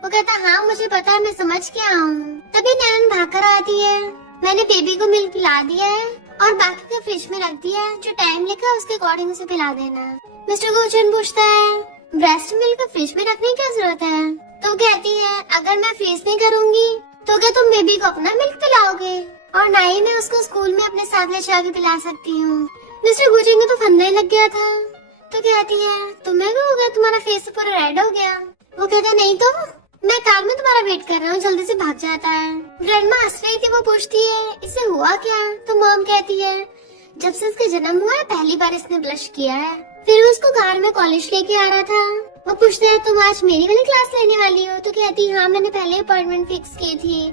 वो कहता हाँ मुझे पता है, मैं समझ के आया हूँ। तभी नैनन भाग कर आती है, मैंने बेबी को मिल्क पिला दिया है और बाकी का फ्रिज में रख दिया है, जो टाइम लिखा उसके अकॉर्डिंग उसे पिला देना। मिस्टर गुचन पूछता है ब्रेस्ट मिल्क फ्रिज में रखने की क्या जरूरत है? तो कहती है अगर मैं फ्रीज नहीं करूँगी तो क्या तुम बेबी को अपना मिल्क पिलाओगे? और ना ही मैं उसको स्कूल में अपने साथ ले जाके पिला सकती हूँ। मिस्टर गुचिंग को तो फंदा ही लग गया था। तो कहती है तुम्हें भी हो गया, तुम्हारा फेस पूरा रेड हो गया। वो कहता नहीं तो मैं कार में तुम्हारा वेट कर रहा हूँ, जल्दी से भाग जाता है। ग्रैंडमा हंस रही थी, वो पूछती है इसे हुआ क्या? तो मॉम कहती है जब से इसका जन्म हुआ है पहली बार इसने ब्लश किया है। फिर उसको कार में कॉलेज लेके आ रहा था। वो पूछते है तुम आज मेरी वाली क्लास लेने वाली हो? तो कहती हाँ मैंने पहले अपॉइंटमेंट फिक्स की थी,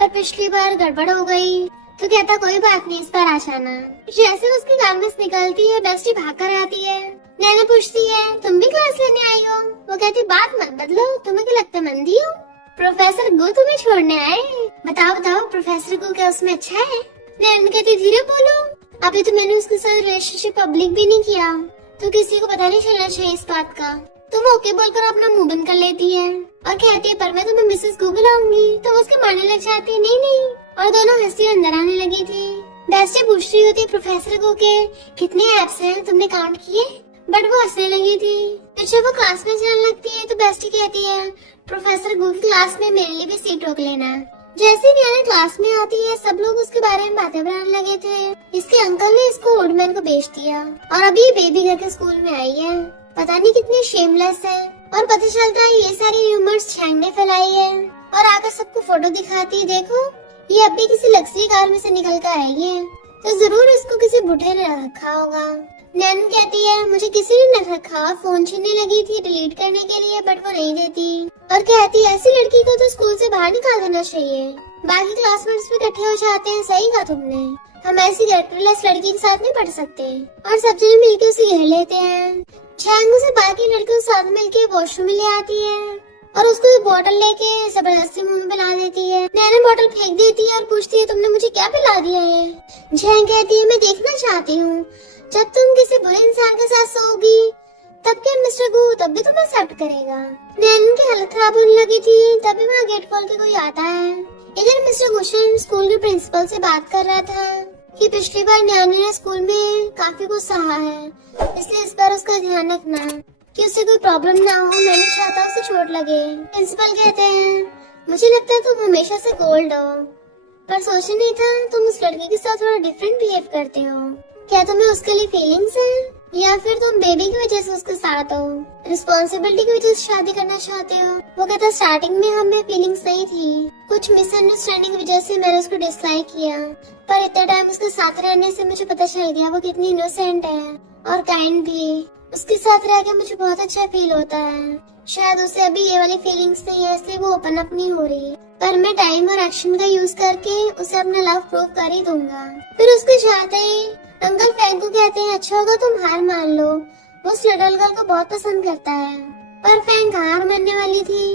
पर पिछली बार गड़बड़ हो गई। तो कहता कोई बात नहीं, इस बार आ जाना। जैसे उसकी कार में निकलती है, बेस्टी भाग कर आती है। नैना पूछती है तुम भी क्लास लेने आई हो? वो कहती बात मत बदलो, तुम्हें क्या लगता मैं अंधी हूँ? प्रोफेसर गो तुम्हें छोड़ने आए, बताओ बताओ प्रोफेसर गो क्या उसमें अच्छा है? नैना कहती धीरे बोलो, अभी तो मैंने उसके साथ रिलेशनशिप पब्लिक भी नहीं किया, तो किसी को पता नहीं चलना चाहिए इस बात का। तो वो ओके बोलकर अपना मुंह बंद कर लेती है और कहती है पर मैं तुम्हें मिसेस गो बुलाऊंगी। तो वो उसके मारने लग जाती है नहीं नहीं, और दोनों हंसी अंदर आने लगी थी। बेस्टी पूछ रही होती प्रोफेसर गो के कितने एप्स हैं तुमने काउंट किए? बट वो हंसने लगी थी। फिर जब वो क्लास में जाने लगती है तो बेस्टी कहती है प्रोफेसर गो की क्लास में मेरे लिए भी सीट रोक लेना। जैसे ही नैना क्लास में आती है सब लोग उसके बारे में बातें बनाने लगे थे। इसके अंकल ने इसको वुडमैन को बेच दिया और अभी ये बेबी घर के स्कूल में आई है। पता नहीं कितनी शेमलेस है। और पता चलता है ये सारी र्यूमर्स चैंग ने फैलाई है और आकर सबको फोटो दिखाती है देखो ये अभी किसी लग्जरी कार में से निकल कर आई है, तो जरूर इसको किसी बुढ़े ने रखा होगा। नैन कहती है मुझे किसी ने न रखा, फोन छीनने लगी थी डिलीट करने के लिए, बट वो नहीं देती और कहती है ऐसी लड़की को तो स्कूल से बाहर निकाल देना चाहिए। बाकी क्लासमेट्स भी इकट्ठे हो जाते हैं, सही कहा तुमने, हम ऐसी कैरेक्टरलेस लड़की के साथ नहीं पढ़ सकते। और सब जने मिलके उसे घेर लेते हैं। चैंग उसे बाकी लड़कियों के साथ मिलके वॉशरूम में ले आती है और उसको एक बोतल लेके जबरदस्ती मुंह में पिला देती है। नैना बोतल फेंक देती है और पूछती है तुमने मुझे क्या पिला दिया है? चैंग कहती है मैं देखना चाहती हूँ जब तुम किसी बुरे इंसान के साथ सोओगी तब क्या मिस्टर गू तब भी तुम्हें एक्सेप्ट करेगा? नैनन की हालत खराब होने लगी थी, तभी वहाँ गेट खोल के कोई आता है। इधर मिस्टर गुशन स्कूल के प्रिंसिपल से बात कर रहा था कि पिछली बार नैनन ने स्कूल में काफी कुछ सहा है, इसलिए इस बार उसका ध्यान रखना कि उससे कोई प्रॉब्लम ना हो। मैं नहीं चाहता उसे चोट लगे। प्रिंसिपल कहते हैं, मुझे लगता है तुम हमेशा से गोल्ड हो, पर सोचा नहीं था तुम उस लड़के के साथ थोड़ा डिफरेंट बिहेव करते हो। क्या तुम्हें उसके लिए फीलिंग्स है या फिर तुम बेबी की वजह से उसके साथ हो, रिस्पॉन्सिबिलिटी की वजह से शादी करना चाहते हो? वो कहता स्टार्टिंग में हमें फीलिंग्स नहीं थी, कुछ मिसअंडरस्टैंडिंग की वजह से मैंने उसको डिसलाइक किया, पर इतना टाइम उसके साथ रहने से मुझे पता चल गया वो कितनी इनोसेंट है और काइंड भी। उसके साथ रह के मुझे बहुत अच्छा फील होता है। शायद उसे अभी ये वाली फीलिंग्स नहीं है, इसलिए वो ओपन अप नहीं हो रही, पर मैं टाइम और एक्शन का यूज करके उसे अपना लव प्रूव कर ही दूंगा। फिर उसके चाहते ही अंकल फ्रैंक को कहते हैं, अच्छा होगा तुम हार मान लो, वो उस लिटिल गर्ल को बहुत पसंद करता है। पर फ्रैंक हार मानने वाली थी।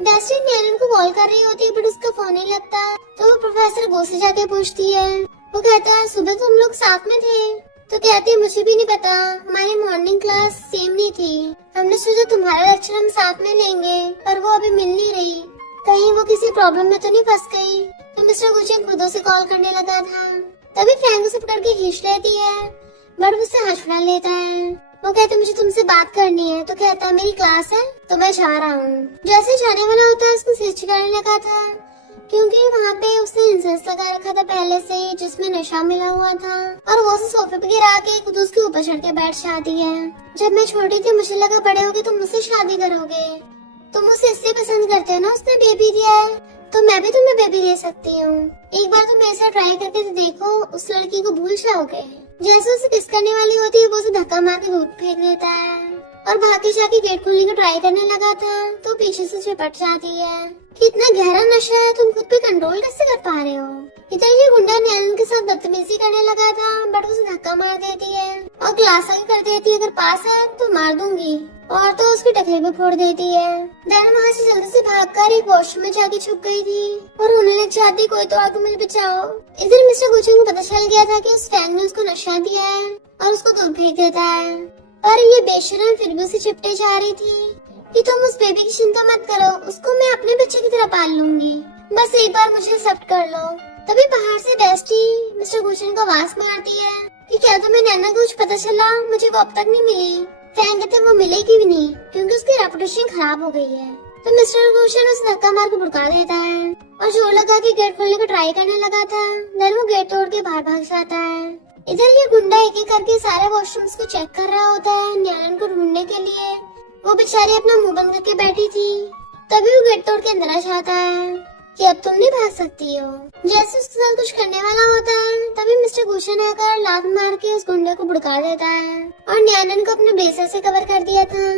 डस्टी नैनन को कॉल कर रही होती है, बट उसका फोन नहीं लगता, तो वो प्रोफेसर गो से जाके पूछती है। वो कहता है, सुबह तुम लोग साथ में थे? तो कहती है, मुझे भी नहीं पता, हमारी मॉर्निंग क्लास सेम नहीं थी, हमने सोचा तुम्हारा लेक्चर हम साथ में लेंगे, पर वो अभी मिल नहीं रही, कहीं वो किसी प्रॉब्लम में तो नहीं फंस गई। तो मिस्टर गुचन खुद से कॉल करने लगा था, तभी फ्रैंक उसे पकड़ के खींच लेती है, बट उससे हाथ छुड़ा लेता है। वो कहते मुझे तुमसे बात करनी है, तो कहता मेरी क्लास है तो मैं जा रहा हूँ। जैसे जाने वाला होता है उसको सिर चिढ़ाने लगा था, क्योंकि वहाँ पे उसने इंसेंस लगा रखा था पहले से ही, जिसमें नशा मिला हुआ था, और वो उसे सोफे पे गिरा के खुद उसके ऊपर चढ़ के बैठ जाती है। जब मैं छोटी थी मुझे लगा बड़े होगे तुम मुझसे शादी करोगे, तुम उसे इसलिए पसंद करते हो ना, उसने बेबी दिया है, तो मैं भी तुम्हें बेबी दे सकती हूँ। एक बार तुम मेरे साथ ट्राई करके तो देखो, उस लड़की को भूल जाओगे। जैसे उसे किस करने वाली होती है वो उसे धक्का मार के दूर फेंक देता है, और भागे जाके गेट खोलने का ट्राई करने लगा था, तो पीछे से चिपट जाती है। कितना गहरा नशा है, तुम खुद पे कंट्रोल कैसे कर पा रहे हो? इधर ये गुंडा नैनन के साथ बदतमीजी करने लगा था, बट उसे धक्का मार देती है और क्लास आगे कर देती है, अगर पास है तो मार दूंगी, और तो उसकी टकली पे फोड़ देती है। दैन वहाँ से जल्दी से भागकर एक वॉशरूम में जाके छुप गई थी और रोने लग जाती, कोई तो आके मुझे बचाओ। इधर मिस्टर गुचन को पता चल गया था कि उस फ्रैंक ने उसको नशा दिया है और उसको दूर फेंक देता है, पर ये बेशरम फिर भी उसे चिपटे जा रही थी कि तुम उस बेबी की चिंता मत करो, उसको मैं अपने बच्चे की तरह पाल लूंगी, बस एक बार मुझे एक्सेप्ट कर लो। तभी बाहर से बेस्टी मिस्टर गुचन को आवाज मारती है कि क्या तुम्हें नैना को कुछ पता चला? मुझे वो अब तक नहीं मिली। फ्रैंक कहते वो मिलेगी भी नहीं, क्योंकि उसकी रेपुटेशन खराब हो गई है। तो मिस्टर गुचन उसे धक्का मार के भड़का देता है और जोर लगा के गेट खोलने का ट्राई करने लगा था, देन वो गेट तोड़ के बाहर भाग जाता है। इधर ये गुंडा एक एक करके सारे वॉशरूम्स को चेक कर रहा होता है नैनन को ढूंढने के लिए। वो बेचारी अपना मुंह बंद करके बैठी थी, तभी वो गेट तोड़ के अंदर आ जाता है कि अब तुम नहीं भाग सकती हो। जैसे उसके साथ कुछ करने वाला होता है, तभी मिस्टर गुशन आकर लात मार के उस गुंडे को भड़का देता है और नैनन को अपने ब्लेजर से कवर कर दिया था।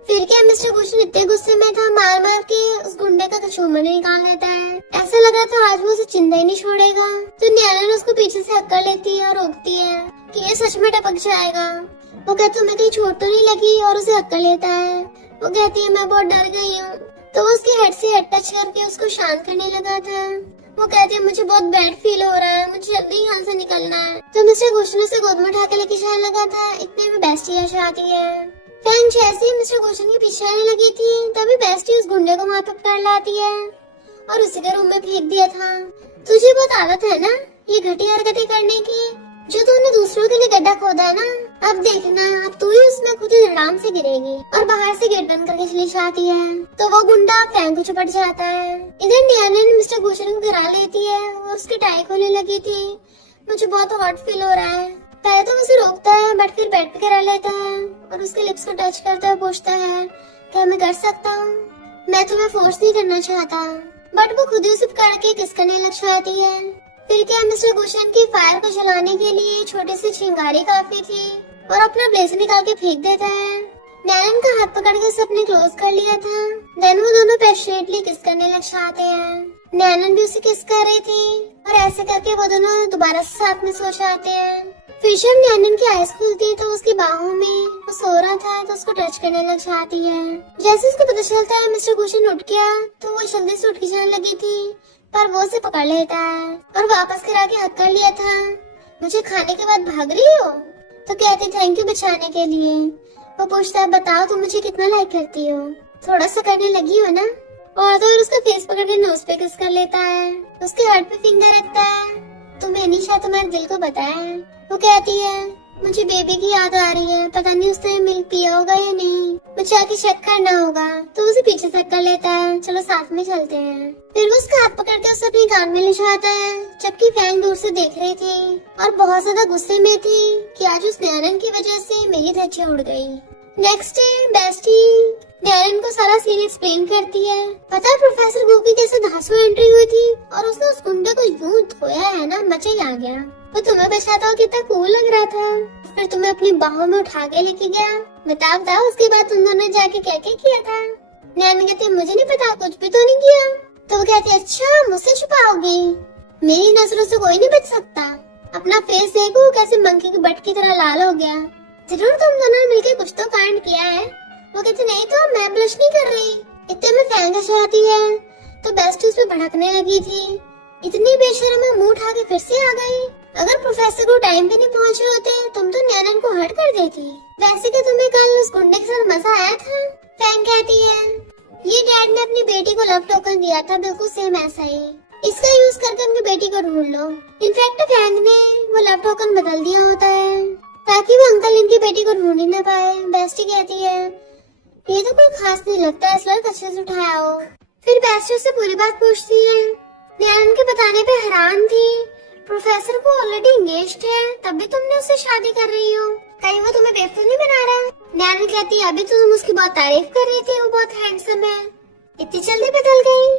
फिर क्या मिस्टर गुशन इतने गुस्से में था, मार मार के उस गुंडे का कचूमर निकाल लेता है। ऐसा लग रहा था आज वो उसे चिंता ही नहीं छोड़ेगा। तो नैनन उसको पीछे से हक्का लेती है और रोकती है कि ये सच में टपक जाएगा। वो कहती तुम्हें कहीं चोट तो नहीं लगी, और उसे हक्का लेता है। वो कहती है मैं बहुत डर गई हूँ, तो वो उसकी हेड से हेड टच करके उसको शांत करने लगा था। वो कहती है मुझे बहुत बैड फील हो रहा है, मुझे जल्दी यहाँ से निकलना है। तो मिस्टर गुशन से गोद में उठा के लेके जाने लगा था, इतने में बेस्टी आ जाती है। फ्रैंक जैसे ही मिस्टर गुशन के पीछे आने लगी थी, तभी बेस्टी उस गुंडे को वहाँ पे पकड़ लाती है और उसी के रूम में फेंक दिया था। तुझे बहुत आदत है ना ये घटिया हरकतें करने की, जो तूने दूसरों के लिए गड्ढा खोदा है ना, अब देखना अब तू ही उसमें खुद ही धड़ाम से गिरेगी। और बाहर से गेट बंद करके चली जाती है, तो वो गुंडा फ्रैंक को चपट जाता है। इधर नैनन मिस्टर गुशन को गिरा लेती है और उसकी टाई खोलने लगी थी। मुझे बहुत हॉट फील हो रहा है। पहले तो उसे रोकता है, बट फिर बेड पे गिरा लेता है और उसके लिप्स को टच करता हुआ पूछता है क्या मैं कर सकता हूँ? मैं तुम्हें फोर्स नहीं करना चाहता, बट वो खुद ही उसे पकड़ के किस करने लग जाती है। फिर क्या मिस्टर गुशन की फायर को जलाने के लिए छोटी सी चिंगारी काफी थी और अपना ब्लेजर निकाल के फेंक देता है। नैनन का हाथ पकड़ के उसे अपने क्लोज कर लिया था, देन वो दोनों पैशनेटली किस करने लग जाते हैं। नैनन भी उसे किस कर रही थी और ऐसे करके वो दोनों दोबारा से साथ में सो जाते हैं। फिर जब नैनन की आइज खुलती है तो उसकी बाहों में वो सो रहा था, तो उसको टच करने लग जाती है। जैसे उसको पता चलता है मिस्टर गुशन उठ गया, तो वो जल्दी से उठ के जाने लगी थी, पर वो उसे पकड़ लेता है और वापस करा के हक कर लिया था। मुझे खाने के बाद भाग रही हो? तो कहते थैंक यू बचाने के लिए। वो पूछता है बताओ तुम मुझे कितना लाइक करती हो। थोड़ा सा करने लगी हो ना। और तो और उसका फेस पकड़ के नोज पे किस कर लेता है, उसके हार्ट पे फिंगर रखता है। तुम्हें निशा तुम्हारे दिल को बताया है। वो कहती है मुझे बेबी की याद आ रही है, पता नहीं उसने मिल्क पिया होगा या नहीं, मुझे आके चेक करना होगा। तो उसे पीछे तक कर लेता है, चलो साथ में चलते हैं। फिर वो उसका हाथ पकड़ के उसे अपनी कान में ले जाता है, जबकि फैंग दूर से देख रही थी और बहुत ज्यादा गुस्से में थी कि आज उस नैरन की वजह से मेरी धज्जियां उड़ गई। नेक्स्ट डे बेस्टी नैरन को सारा सीन एक्सप्लेन करती है। पता है प्रोफेसर गो की कैसे धांसू एंट्री हुई थी और उसने उस गुंडे को यूं धोया है ना, मजा ही आ गया। वो तुम्हें बचाता हो कितना कूल लग रहा था, फिर तुम्हें अपनी बाहों में उठा के लेके गया। बताओ उसके बाद तुम दोनों जाके क्या क्या किया था। नैरन कहती मुझे नहीं पता, कुछ भी तो नहीं किया। तो वो कहती अच्छा मुझसे छुपाओगी, मेरी नजरों से कोई नहीं बच सकता। अपना फेस देखो कैसे मंकी की बट की तरह लाल हो गया। जरूर तुम दोनों ने मिलकर कुछ तो कांड किया है। वो कहती नहीं तो मैं ब्लश नहीं कर रही। इतने में फैंग चाहती है तो बेस्टी उस पे भड़कने लगी थी। इतनी बेशर्म है, मुंह उठा के फिर से आ गई। अगर प्रोफेसर को टाइम पे नहीं पहुंचे होते तुम तो नैरन को हर्ट कर देती। वैसे कि तुम्हें कल उस गुंडे के साथ मजा आया था। फैंग कहती है ये डैड ने अपनी बेटी को लव टोकन दिया था, बिल्कुल सेम ऐसा ही। इसका यूज करके उनकी बेटी को ढूंढ लो। इनफैक्ट फैंग ने वो लव टोकन बदल दिया होता है ताकि वो अंकल इनकी बेटी को ढूंढ ही न पाए। बेस्टी कहती है ये तो कोई खास नहीं लगता, इसलिए अच्छे से उठाया हो। फिर बेस्टी उससे पूरी बात पूछती है। नैरन के बताने पे हैरान थी, प्रोफेसर को ऑलरेडी एंगेज्ड है, तब भी तुमने उससे शादी कर रही हो, कहीं वो तुम्हें बेवकूफ नहीं बना रहा। नैरन कहती है अभी तो तुम उसकी बहुत तारीफ कर रही थी, वो बहुत हैंडसम है, इतनी जल्दी बदल गई।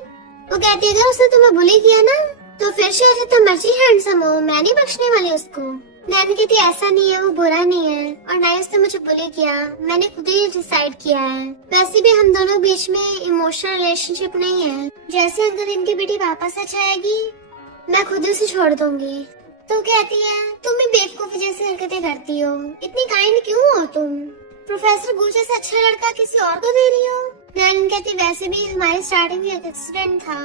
वो कहती है अगर उसने तुम्हें बुली किया ना तो फिर शायद तुम मर्जी हैंडसम हो, मैं नहीं बख्शने वाली उसको। नैनी कहती ऐसा नहीं है, वो बुरा नहीं है और ना ही उसने मुझे बुली किया, मैंने खुद ही डिसाइड किया है। वैसे भी हम दोनों बीच में इमोशनल रिलेशनशिप नहीं है। जैसे अंकल इनकी बेटी वापस आ जाएगी मैं खुद ही उसे छोड़ दूंगी। तो कहती है तुम भी बेवकूफी जैसी हरकतें करती हो, इतनी काइंड क्यों हो तुम? प्रोफेसर गुजर से अच्छा लड़का किसी और को दे रही हो। नैनी कहती वैसे भी हमारी स्टार्टिंग में एक एक्सीडेंट था,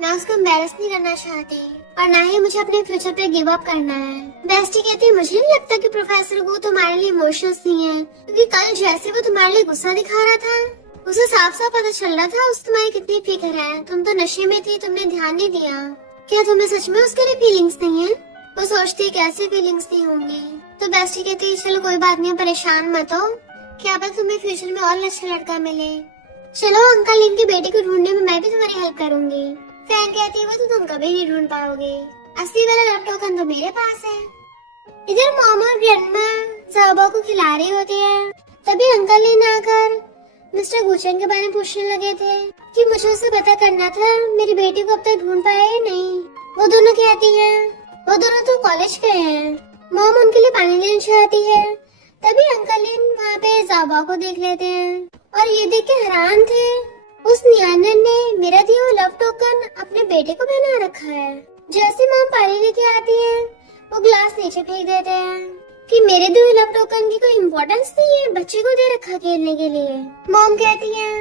मैं उसको एम्बैरस नहीं करना चाहती और ना ही मुझे अपने फ्यूचर पे गिव अप करना है। बेस्टी कहती है मुझे नहीं लगता कि प्रोफेसर को तुम्हारे लिए इमोशंस नहीं है, क्योंकि कल जैसे वो तुम्हारे लिए गुस्सा दिखा रहा था उसे साफ साफ पता चल रहा था उस तुम्हारी कितनी फिक्र है। तुम तो नशे में थी, तुमने ध्यान नहीं दिया। क्या तुम्हें सच में उसके लिए फीलिंग्स नहीं है? वो सोचती कैसे फीलिंग्स नहीं होंगी। तो बेस्टी कहती है चलो कोई बात नहीं, परेशान मत हो, क्या पता तुम्हें फ्यूचर में और अच्छा लड़का मिले। चलो अंकल इनकी बेटी को ढूंढने में मैं भी तुम्हारी हेल्प करूंगी। फैंग कहती है वो तो तुम कभी नहीं ढूंढ पाओगे, असली वाला लव टोकन तो मेरे पास है। इधर मॉम और ग्रैंडमा ज़ाओबा को खिला रही होती है, तभी अंकल ने आकर मिस्टर गुचेंग के बारे में पूछने लगे थे कि मुझे उसे पता करना था मेरी बेटी को अब तक ढूंढ पाया या नहीं। वो दोनों कहती है वो दोनों तो कॉलेज गए हैं। मॉम उनके लिए पानी लेना चाहती है, तभी अंकल वहाँ पे ज़ाओबा को देख लेते हैं और ये देख के हैरान थे उस नियानन ने मेरा दिया हुआ लव टोकन अपने बेटे को पहना रखा है। जैसे मॉम पानी लेके आती है वो ग्लास नीचे फेंक देते हैं कि मेरे दिए हुए लव टोकन की कोई इम्पोर्टेंस नहीं है, बच्चे को दे रखा खेलने के लिए। मॉम कहती है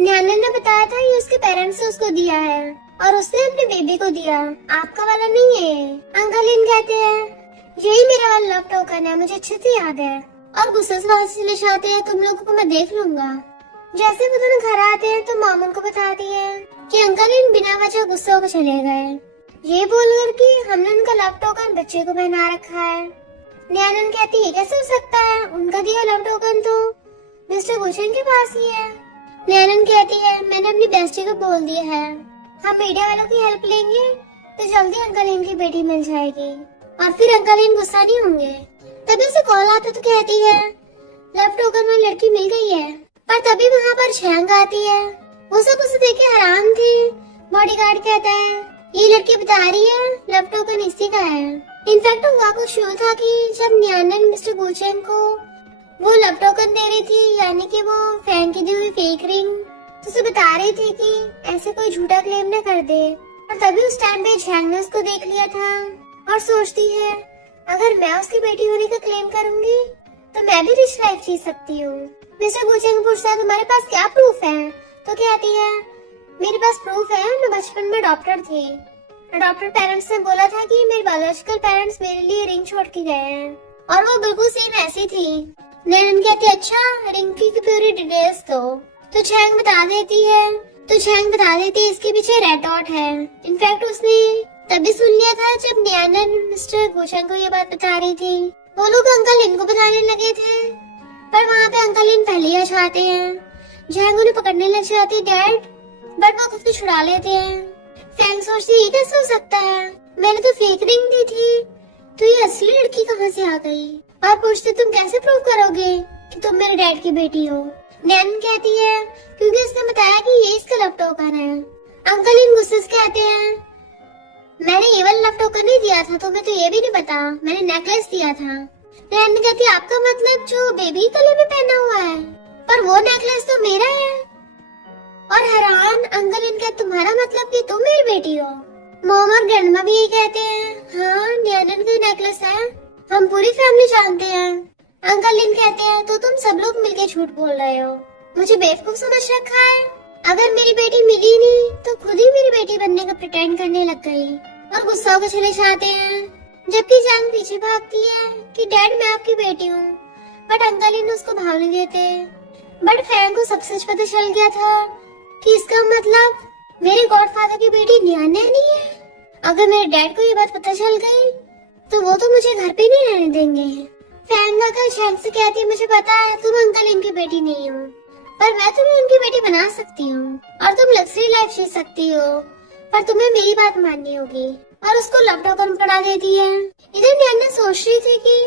नियानन ने बताया था ये उसके पेरेंट्स ने उसको दिया है और उसने अपने बेबी को दिया, आपका वाला नहीं है। अंकल इन कहते हैं यही मेरा वाला लव टोकन है, मुझे अच्छे से याद है और गुस्से से वहाँ से चले जाते हैं, तुम लोगों को मैं देख लूंगा। जैसे वो दोनों घर आते हैं तो मॉम उनको बताती है कि अंकल इन बिना वजह गुस्से होकर चले गए, ये बोलकर कि हमने उनका लव टोकन बच्चे को पहना रखा है। नियानन कहती है कैसे हो सकता है, उनका दिया लव टोकन तो मिस्टर गुचेंग के पास ही है। नियानन कहती है मैंने अपनी बेस्टी को बोल दिया है, हम मीडिया वालों की हेल्प लेंगे तो जल्दी अंकल इन की बेटी मिल जाएगी और फिर अंकल इन गुस्सा नहीं होंगे। तभी उसे कॉल आता तो कहती है लव टोकन वाली लड़की मिल गई है, पर तभी वहाँ पर छेंग आती है। वो सब उसे देख के हैरान थी। बॉडीगार्ड कहता है ये लड़की बता रही है लव टोकन इसी का है। इनफैक्ट हुआ कुछ यूँ था कि जब नियानन मिस्टर गुचेंग को वो लव टोकन दे रही थी, यानी कि वो फैंग की दी हुई फेक रिंग, तो उसे बता रही थी कि ऐसे कोई झूठा क्लेम न कर दे। और तभी उस टाइम पे झैंग ने उसको देख लिया था और सोचती है अगर मैं उसकी बेटी होने का क्लेम करूंगी तो मैं भी रिच लाइफ जी सकती हूँ। मिस्टर गुचेंग पूछता है तुम्हारे पास क्या प्रूफ है? तो कहती है मेरे पास प्रूफ है, मैं बचपन में डॉक्टर थी। डॉक्टर पेरेंट्स ने बोला था कि मेरे बायोलॉजिकल पेरेंट्स मेरे लिए रिंग छोड़ के गए हैं और वो बिल्कुल सेम ऐसी थी। नैनन कहती है अच्छा रिंकी की पूरी डिटेल्स दो। तो चैंग बता देती है इसके पीछे रेड डॉट है। इनफैक्ट उसने तभी सुन लिया था जब नैनन मिस्टर गुशेंग को ये बात बता रही थी। वो लोग अंकल इनको बताने लगे थे, पर वहाँ पे अंकल इन पहले ही आ जाते हैं। जैंग उन्हें पकड़ने लग जाती है डैड, बट वो खुद को छुड़ा लेते हैं। फैंग सोचती है ये कैसे हो सकता है, मैंने तो फेक रिंग दी थी, तो ये असली लड़की कहाँ से आ गई। और पूछते तुम कैसे प्रूव करोगे कि तुम मेरे डैड की बेटी हो। नैनन कहती है क्योंकि उसने बताया कि ये इसका लव टोकन है। अंकल इन गुस्से से कहते हैं मैंने ये वाला लव टोकन नहीं दिया था, तुम्हें तो ये भी नहीं पता, मैंने नेकलेस दिया था। नैनन कहती है आपका मतलब जो बेबी गले में पहना हुआ है, पर वो नेकलेस तो मेरा है। और हैरान अंकल इनका तुम्हारा मतलब कि तुम मेरी बेटी हो। मॉम और ग्रैंडमा भी यही कहते हैं हाँ नैनन का नेकलेस है, हम पूरी फैमिली जानते हैं। अंकल इन कहते हैं तो तुम सब लोग मिलके झूठ बोल रहे हो, मुझे बेवकूफ समझ रखा है। अगर मेरी बेटी मिली नहीं तो खुद ही मेरी बेटी बनने का प्रिटेंड करने लग गई और गुस्सा होकर चले जाते हैं। जबकि जैंग पीछे भागती है कि डैड मैं आपकी बेटी हूँ, बट अंकल इन उसको भाव नहीं देते। बट फैंग को सब सच पता चल गया था कि इसका मतलब मेरे गॉडफादर की बेटी नैनन नहीं है। अगर मेरे डैड को ये बात पता चल गई तो वो तो मुझे घर पे नहीं रहने देंगे। फैंग आकर जैंग से कहती है मुझे पता है तुम अंकल इनकी बेटी नहीं हो, पर मैं तुम्हें उनकी बेटी बना सकती हूँ और तुम लग्जरी लाइफ जी सकती हो, पर तुम्हें मेरी बात माननी होगी। और उसको लव टोकन पड़ा देती है। इधर नैनन सोच रही थी कि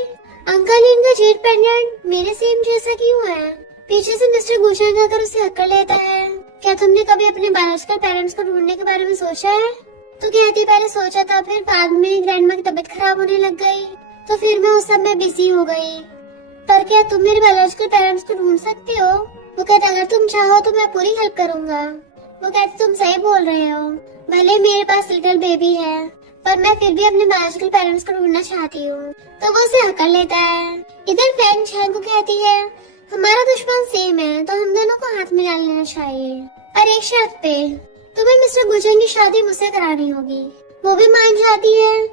अंकल इनका जेट पेंडेंट मेरे सेम जैसा क्यों है। पीछे से मिस्टर गुशेंग आकर उसे हक्का लेता है क्या तुमने कभी अपने बायोलॉजिकल पेरेंट्स को ढूंढने के बारे में सोचा है। तो कहती पहले सोचा था, फिर बाद में ग्रैंडमा की तबीयत खराब होने लग गई, तो फिर मैं उस सब में बिजी हो गई। पर क्या तुम मेरे बायोलॉजिकल पेरेंट्स को ढूंढ सकते हो। वो कहता अगर तुम चाहो तो मैं पूरी हेल्प करूंगा। वो कहती तुम सही बोल रहे हो, भले मेरे पास लिटिल बेबी है, पर मैं फिर भी अपने बायोलॉजिकल पेरेंट्स को ढूंढना चाहती हूँ। तो वो उसे हक्का लेता है। इधर फैंग जैंग को कहती है हमारा दुश्मन सेम है तो हम दोनों को हाथ मिला लेना चाहिए, पर एक शर्त पे, तुम्हें मिस्टर गुशेंग की शादी मुझसे करानी होगी। वो भी मान जाती है।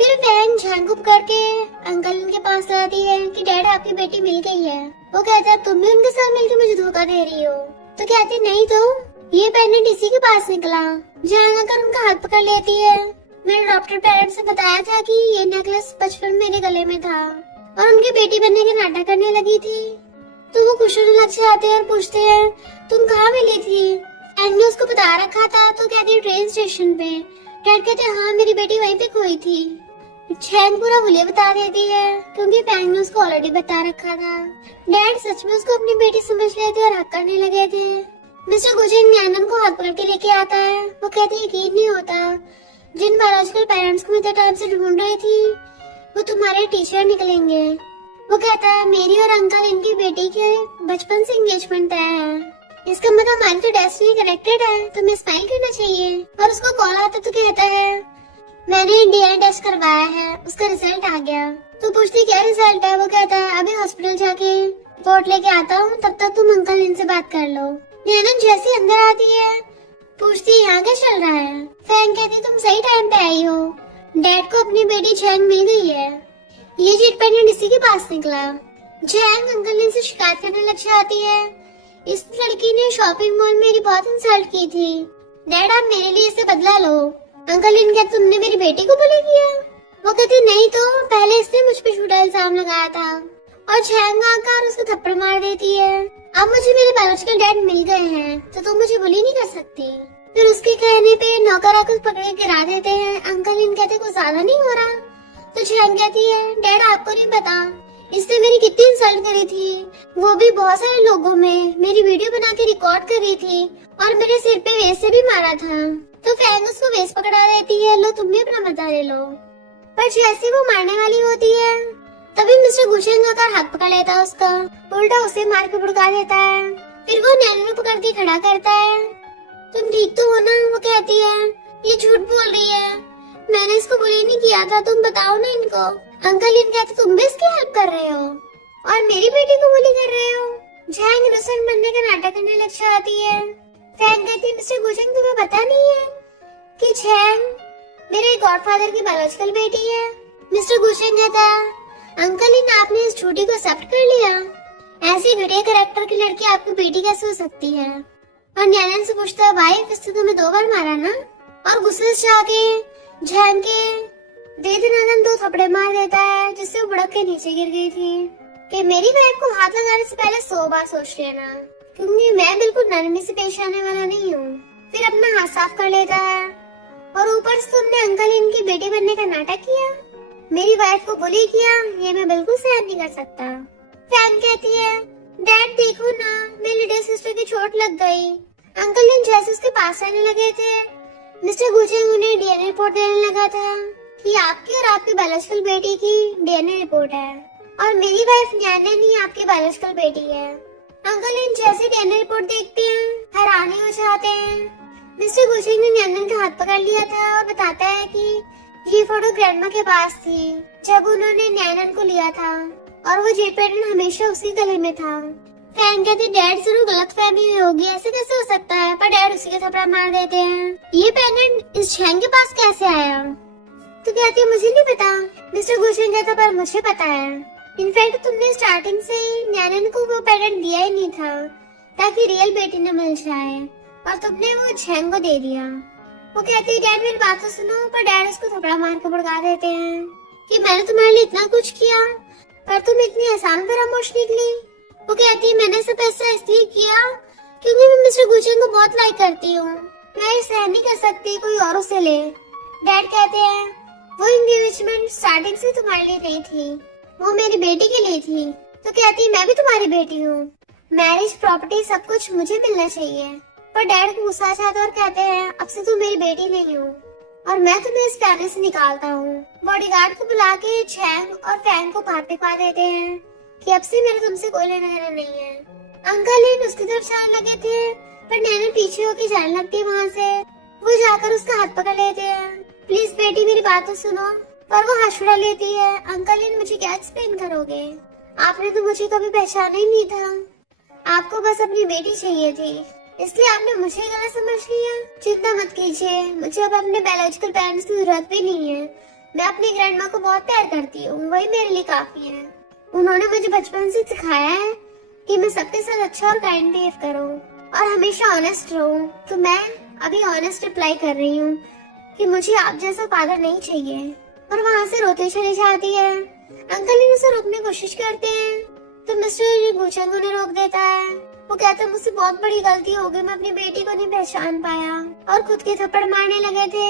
फिर फैंग जैंग को पकड़ के अंकल के पास लाती है कि डैड आपकी बेटी मिल गई है। वो कहता है तुम भी उनके साथ मिलकर मुझे धोखा दे रही हो। तो कहती नहीं तो ये पेंडेंट इसी के पास निकला। जैंग आकर उनका हाथ पकड़ लेती है। मेरे डॉक्टर पेरेंट्स ने बताया था कि ये नेकलेस बचपन में मेरे गले में था और उनकी बेटी बनने के नाटक करने लगी थी। तो वो खुश होने लग जाते हैं और पूछते हैं तुम कहाँ मिली थी। एंड ने उसको बता रखा था। तो कहती है ट्रेन स्टेशन पे। डैड कहते हैं हाँ मेरी बेटी वहीं पे खोई थी। जैंग पूरा भूलिया बता देती है क्योंकि फैंग ने उसको ऑलरेडी बता रखा था। डैड सच में उसको अपनी बेटी समझ लेते और हक करने लगे थे। मिस्टर गुशेंग नैनन को हाथ पकड़ के लेके आता है। वो कहती है यकीन नहीं होता, जिन बायोलॉजिकल पेरेंट्स को मैं इतने टाइम से ढूंढ रही थी वो तुम्हारे टीचर निकलेंगे। वो कहता है मेरी और अंकल इनकी बेटी के बचपन से एंगेजमेंट तय है, इसका मतलब हमारी तो डेस्टिनी कनेक्टेड है, तो मैं स्माइल करना चाहिए। और उसको कॉल आता तो कहता है मैंने डीएनए टेस्ट करवाया है, उसका रिजल्ट आ गया। तो पूछती क्या रिजल्ट है। वो कहता है अभी हॉस्पिटल जाके रिपोर्ट लेके आता हूँ, तब तक तुम अंकल इनसे बात कर लो। नैनन जैसे अंदर आती है पूछती यहाँ क्या चल रहा है। फैंग कहती तुम सही टाइम पे आई हो, डैड को अपनी बेटी जैंग मिल गई है, ये जेट पेंडेंट इसी के पास निकला। जैंग अंकल इनसे शिकायत करने लग जाती है इस लड़की ने शॉपिंग मॉल में मेरी बहुत इंसल्ट की थी, डैड आप मेरे लिए इसे बदला लो। अंकल इन क्या तुमने मेरी बेटी को बुली किया। वो कहती नहीं तो पहले इसने मुझ पे झूठा इल्जाम लगाया था। और जैंग आकर उसको थप्पड़ मार देती है। अब मुझे मेरे बायोलॉजिकल डैड मिल गए हैं तो तुम मुझे बुली नहीं कर सकती। फिर उसके कहने पे नौकर आकर पकड़े गिरा देते हैं। अंकल इन कहते कुछ ज्यादा नहीं हो रहा। तो जैंग कहती है डैड आपको नहीं पता इसने मेरी कितनी इंसल्ट करी थी, वो भी बहुत सारे लोगों में, मेरी वीडियो बना के रिकॉर्ड कर रही थी और मेरे सिर पे वेस से भी मारा था। तो फैंग उसको वेस पकड़ा देती है, लो तुम भी अपना मजा ले लो। पर जैसे वो मारने वाली होती है तभी मिस्टर गुशेंग आकर हाथ पकड़ लेता है उसका, उल्टा उसे मार के भड़का देता है। फिर वो नैनन को पकड़ के खड़ा करता है। तुम ठीक तो हो ना। वो कहती है ये झूठ बोल रही है, मैंने इसको बुली नहीं किया था, तुम बताओ ना इनको। अंकल इन कहते तुम भी इसकी हेल्प कर रहे हो और मेरी बेटी को बुली कर रहे हो। जैंग इनोसेंट बनने का नाटक करने लग जाती है। फैंग कहती है मिस्टर गुशेंग तुम्हें पता नहीं है कि जैंग मेरे गॉडफादर की बायोलॉजिकल बेटी है। मिस्टर गुशेंग कहता अंकल इन आपने इस झूठी को एक्सेप्ट कर लिया? ऐसी घटिया कैरेक्टर की लड़की आपकी बेटी कैसे हो सकती है? और नैनन से पूछता है वाइफ इससे तुम्हें 2 बार मारा ना? और गुस्से से आके झैंग के दे दनादन 2 थपड़े मार देता है जिससे वो बुड़क के नीचे गिर गई थी। कि मेरी वाइफ को हाथ लगाने से पहले 100 बार सोच लेना, क्योंकि मैं बिल्कुल नरमी से पेश आने वाला नहीं हूँ। फिर अपना हाथ साफ कर लेता है। और ऊपर से तुमने अंकल इनकी बेटी बनने का नाटक किया, मेरी वाइफ को बुली किया, ये मैं बिल्कुल सहन नहीं कर सकता। फैन कहती है डैड देखो ना, मेरी लिटिल सिस्टर की चोट लग गई। अंकल इन जैसे उसके पास आने लगे थे, मिस्टर गुचिंग उन्हें डीएनए रिपोर्ट देने लगा था कि आपकी और आपकी बायोलॉजिकल बेटी की डीएनए रिपोर्ट है और मेरी वाइफ नैनन ही आपकी बायोलॉजिकल बेटी है। अंकल इन जैसे डीएनए रिपोर्ट देखते हैं हैरानी हो जाते हैं। मिस्टर गुचिंग ने नैनन का हाथ पकड़ लिया था और बताता है कि ये फोटो ग्रैंडमा के पास थी जब उन्होंने नैनन को लिया था और वो जे पेंडेंट हमेशा उसी गले में था। फैन कहते डैड जरूर गलतफहमी हुई होगी, ऐसे कैसे हो सकता है? पर डैड उसी के थप्पड़ मार देते हैं। ये पेंडेंट इस झैंग के पास कैसे आया? तो कहती है मुझे नहीं पता। मिस्टर गुचिंग कहता पर मुझे पता है। इनफैक्ट तुमने स्टार्टिंग से ही नैनन को वो पेंडेंट दिया ही नहीं था ताकि रियल बेटी न मिल जाए और तुमने वो झैंग को दे दिया। वो कहती है डैड मेरी बात तो सुनो, पर डैड उसको थपड़ा मार के भड़का देते हैं कि मैंने तुम्हारे लिए इतना कुछ किया पर तुम इतनी आसान फरामोश निकली। वो कहती है मैंने सब ऐसा इसलिए किया क्योंकि मैं मिस्टर गुचिंग को बहुत लाइक करती हूँ, मैं सहन नहीं कर सकती कोई और उसे ले। डैड कहते हैं वो एंगेजमेंट स्टार्टिंग से तुम्हारे लिए नहीं थी, वो मेरी बेटी के लिए थी। तो कहती है मैं भी तुम्हारी बेटी हूँ, मैरिज प्रॉपर्टी सब कुछ मुझे मिलना चाहिए। पर डैड को गुस्सा आता और कहते हैं अब से तुम मेरी बेटी नहीं हो और मैं तुम्हें इस फैमिली से निकालता हूँ। बॉडीगार्ड को बुला के झैंग और फैन को बाहर फेंकवा देते हैं कि अब से मेरा तुमसे कोई लेना देना नहीं है। अंकल इन उसकी तरफ जाने लगे थे पर नैनन पीछे होके जाने लगती है वहाँ से। वो जाकर उसका हाथ पकड़ लेते हैं। प्लीज बेटी मेरी बात तो सुनो, पर वो हाथ छुड़ा लेती है। अंकल इन मुझे क्या एक्सप्लेन करोगे? आपने तो मुझे कभी पहचाना ही नहीं था, आपको बस अपनी बेटी चाहिए थी इसलिए आपने मुझे गलत समझ लिया। चिंता मत कीजिए, मुझे अब अपने बायोलॉजिकल पेरेंट्स की जरूरत भी नहीं है। मैं अपनी ग्रैंडमा को बहुत प्यार करती हूँ, वही मेरे लिए काफी है। उन्होंने मुझे बचपन से सिखाया है कि मैं सबके साथ अच्छा और काइंड बिहेव करूँ और हमेशा ऑनेस्ट रहूँ। तो मैं अभी ऑनेस्ट रिप्लाई कर रही हूँ कि मुझे आप जैसा फादर नहीं चाहिए। और वहाँ से रोते चली जाती है। अंकल इन उसे रोकने की कोशिश करते हैं तो मिस्टर गुचिंग उन्हें रोक देता है। वो कहता है मुझसे बहुत बड़ी गलती हो गई, मैं अपनी बेटी को नहीं पहचान पाया और खुद के थप्पड़ मारने लगे थे।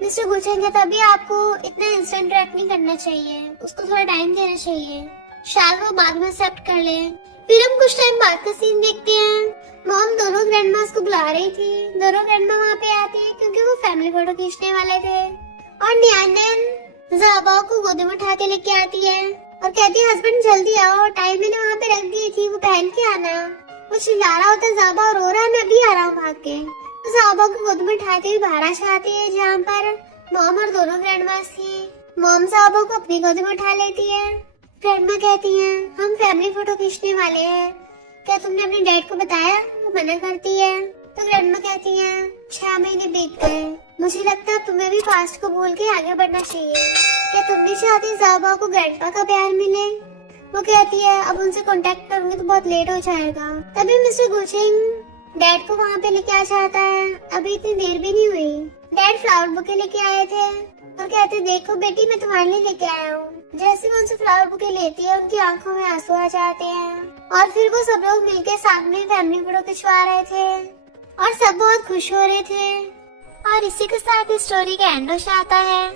मिस्टर गुचिंग कहता अभी आपको इतना इंस्टेंट रिएक्ट नहीं करना चाहिए, उसको थोड़ा टाइम देना चाहिए, शायद वो बाद में एक्सेप्ट कर ले। फिर हम कुछ टाइम बाद का सीन देखते हैं। मॉम दोनों ग्रैंडमास को बुला रही थी। दोनों ग्रैंडमा वहाँ पे आती है क्योंकि वो फैमिली फोटो खींचने वाले थे। और नैनन ज़ाबा को गोदी में उठा के लेके आती है और कहती है हस्बैंड जल्दी आओ, टाइम मैंने वहाँ पे रख दी थी, वो पहन के आना। वो चिल्ला रहा होता है ज़ाबा और रो रहा है, मैं भी आ रहा हूँ भाग के। तो ज़ाबा को गोद में उठाते हुए बाहर आ जाती है जहाँ पर मॉम और दोनों ग्रैंडमास थी। मॉम ज़ाबा को अपनी गोद में उठा लेती है। ग्रैंडमा कहती है हम फैमिली फोटो खींचने वाले हैं, क्या तुमने अपने डैड को बताया? वो मना करती है। तो ग्रैंडमा कहती है 6 महीने बीत गए, मुझे लगता है तुम्हें भी पास्ट को भूल के आगे बढ़ना चाहिए। क्या तुम नहीं चाहती ज़ाबा को ग्रैंडपा का प्यार मिले? वो कहती है अब उनसे कांटेक्ट करूंगी तो बहुत लेट हो जाएगा। तभी मिस्टर गुचिंग डैड को वहाँ पे लेके आ जाता है। अभी इतनी देर भी नहीं हुई। डैड फ्लावर बुके लेके आए थे और कहते देखो बेटी मैं तुम्हारे लिए लेके आया हूँ। जैसे वो उनसे फ्लावर बुके लेती है उनकी आंखों में आंसू आ जाते हैं और फिर वो सब लोग मिलके साथ में फैमिली फोटो खिंचवा रहे थे और सब बहुत खुश हो रहे थे। और इसी के साथ स्टोरी का एंड हो जाता है।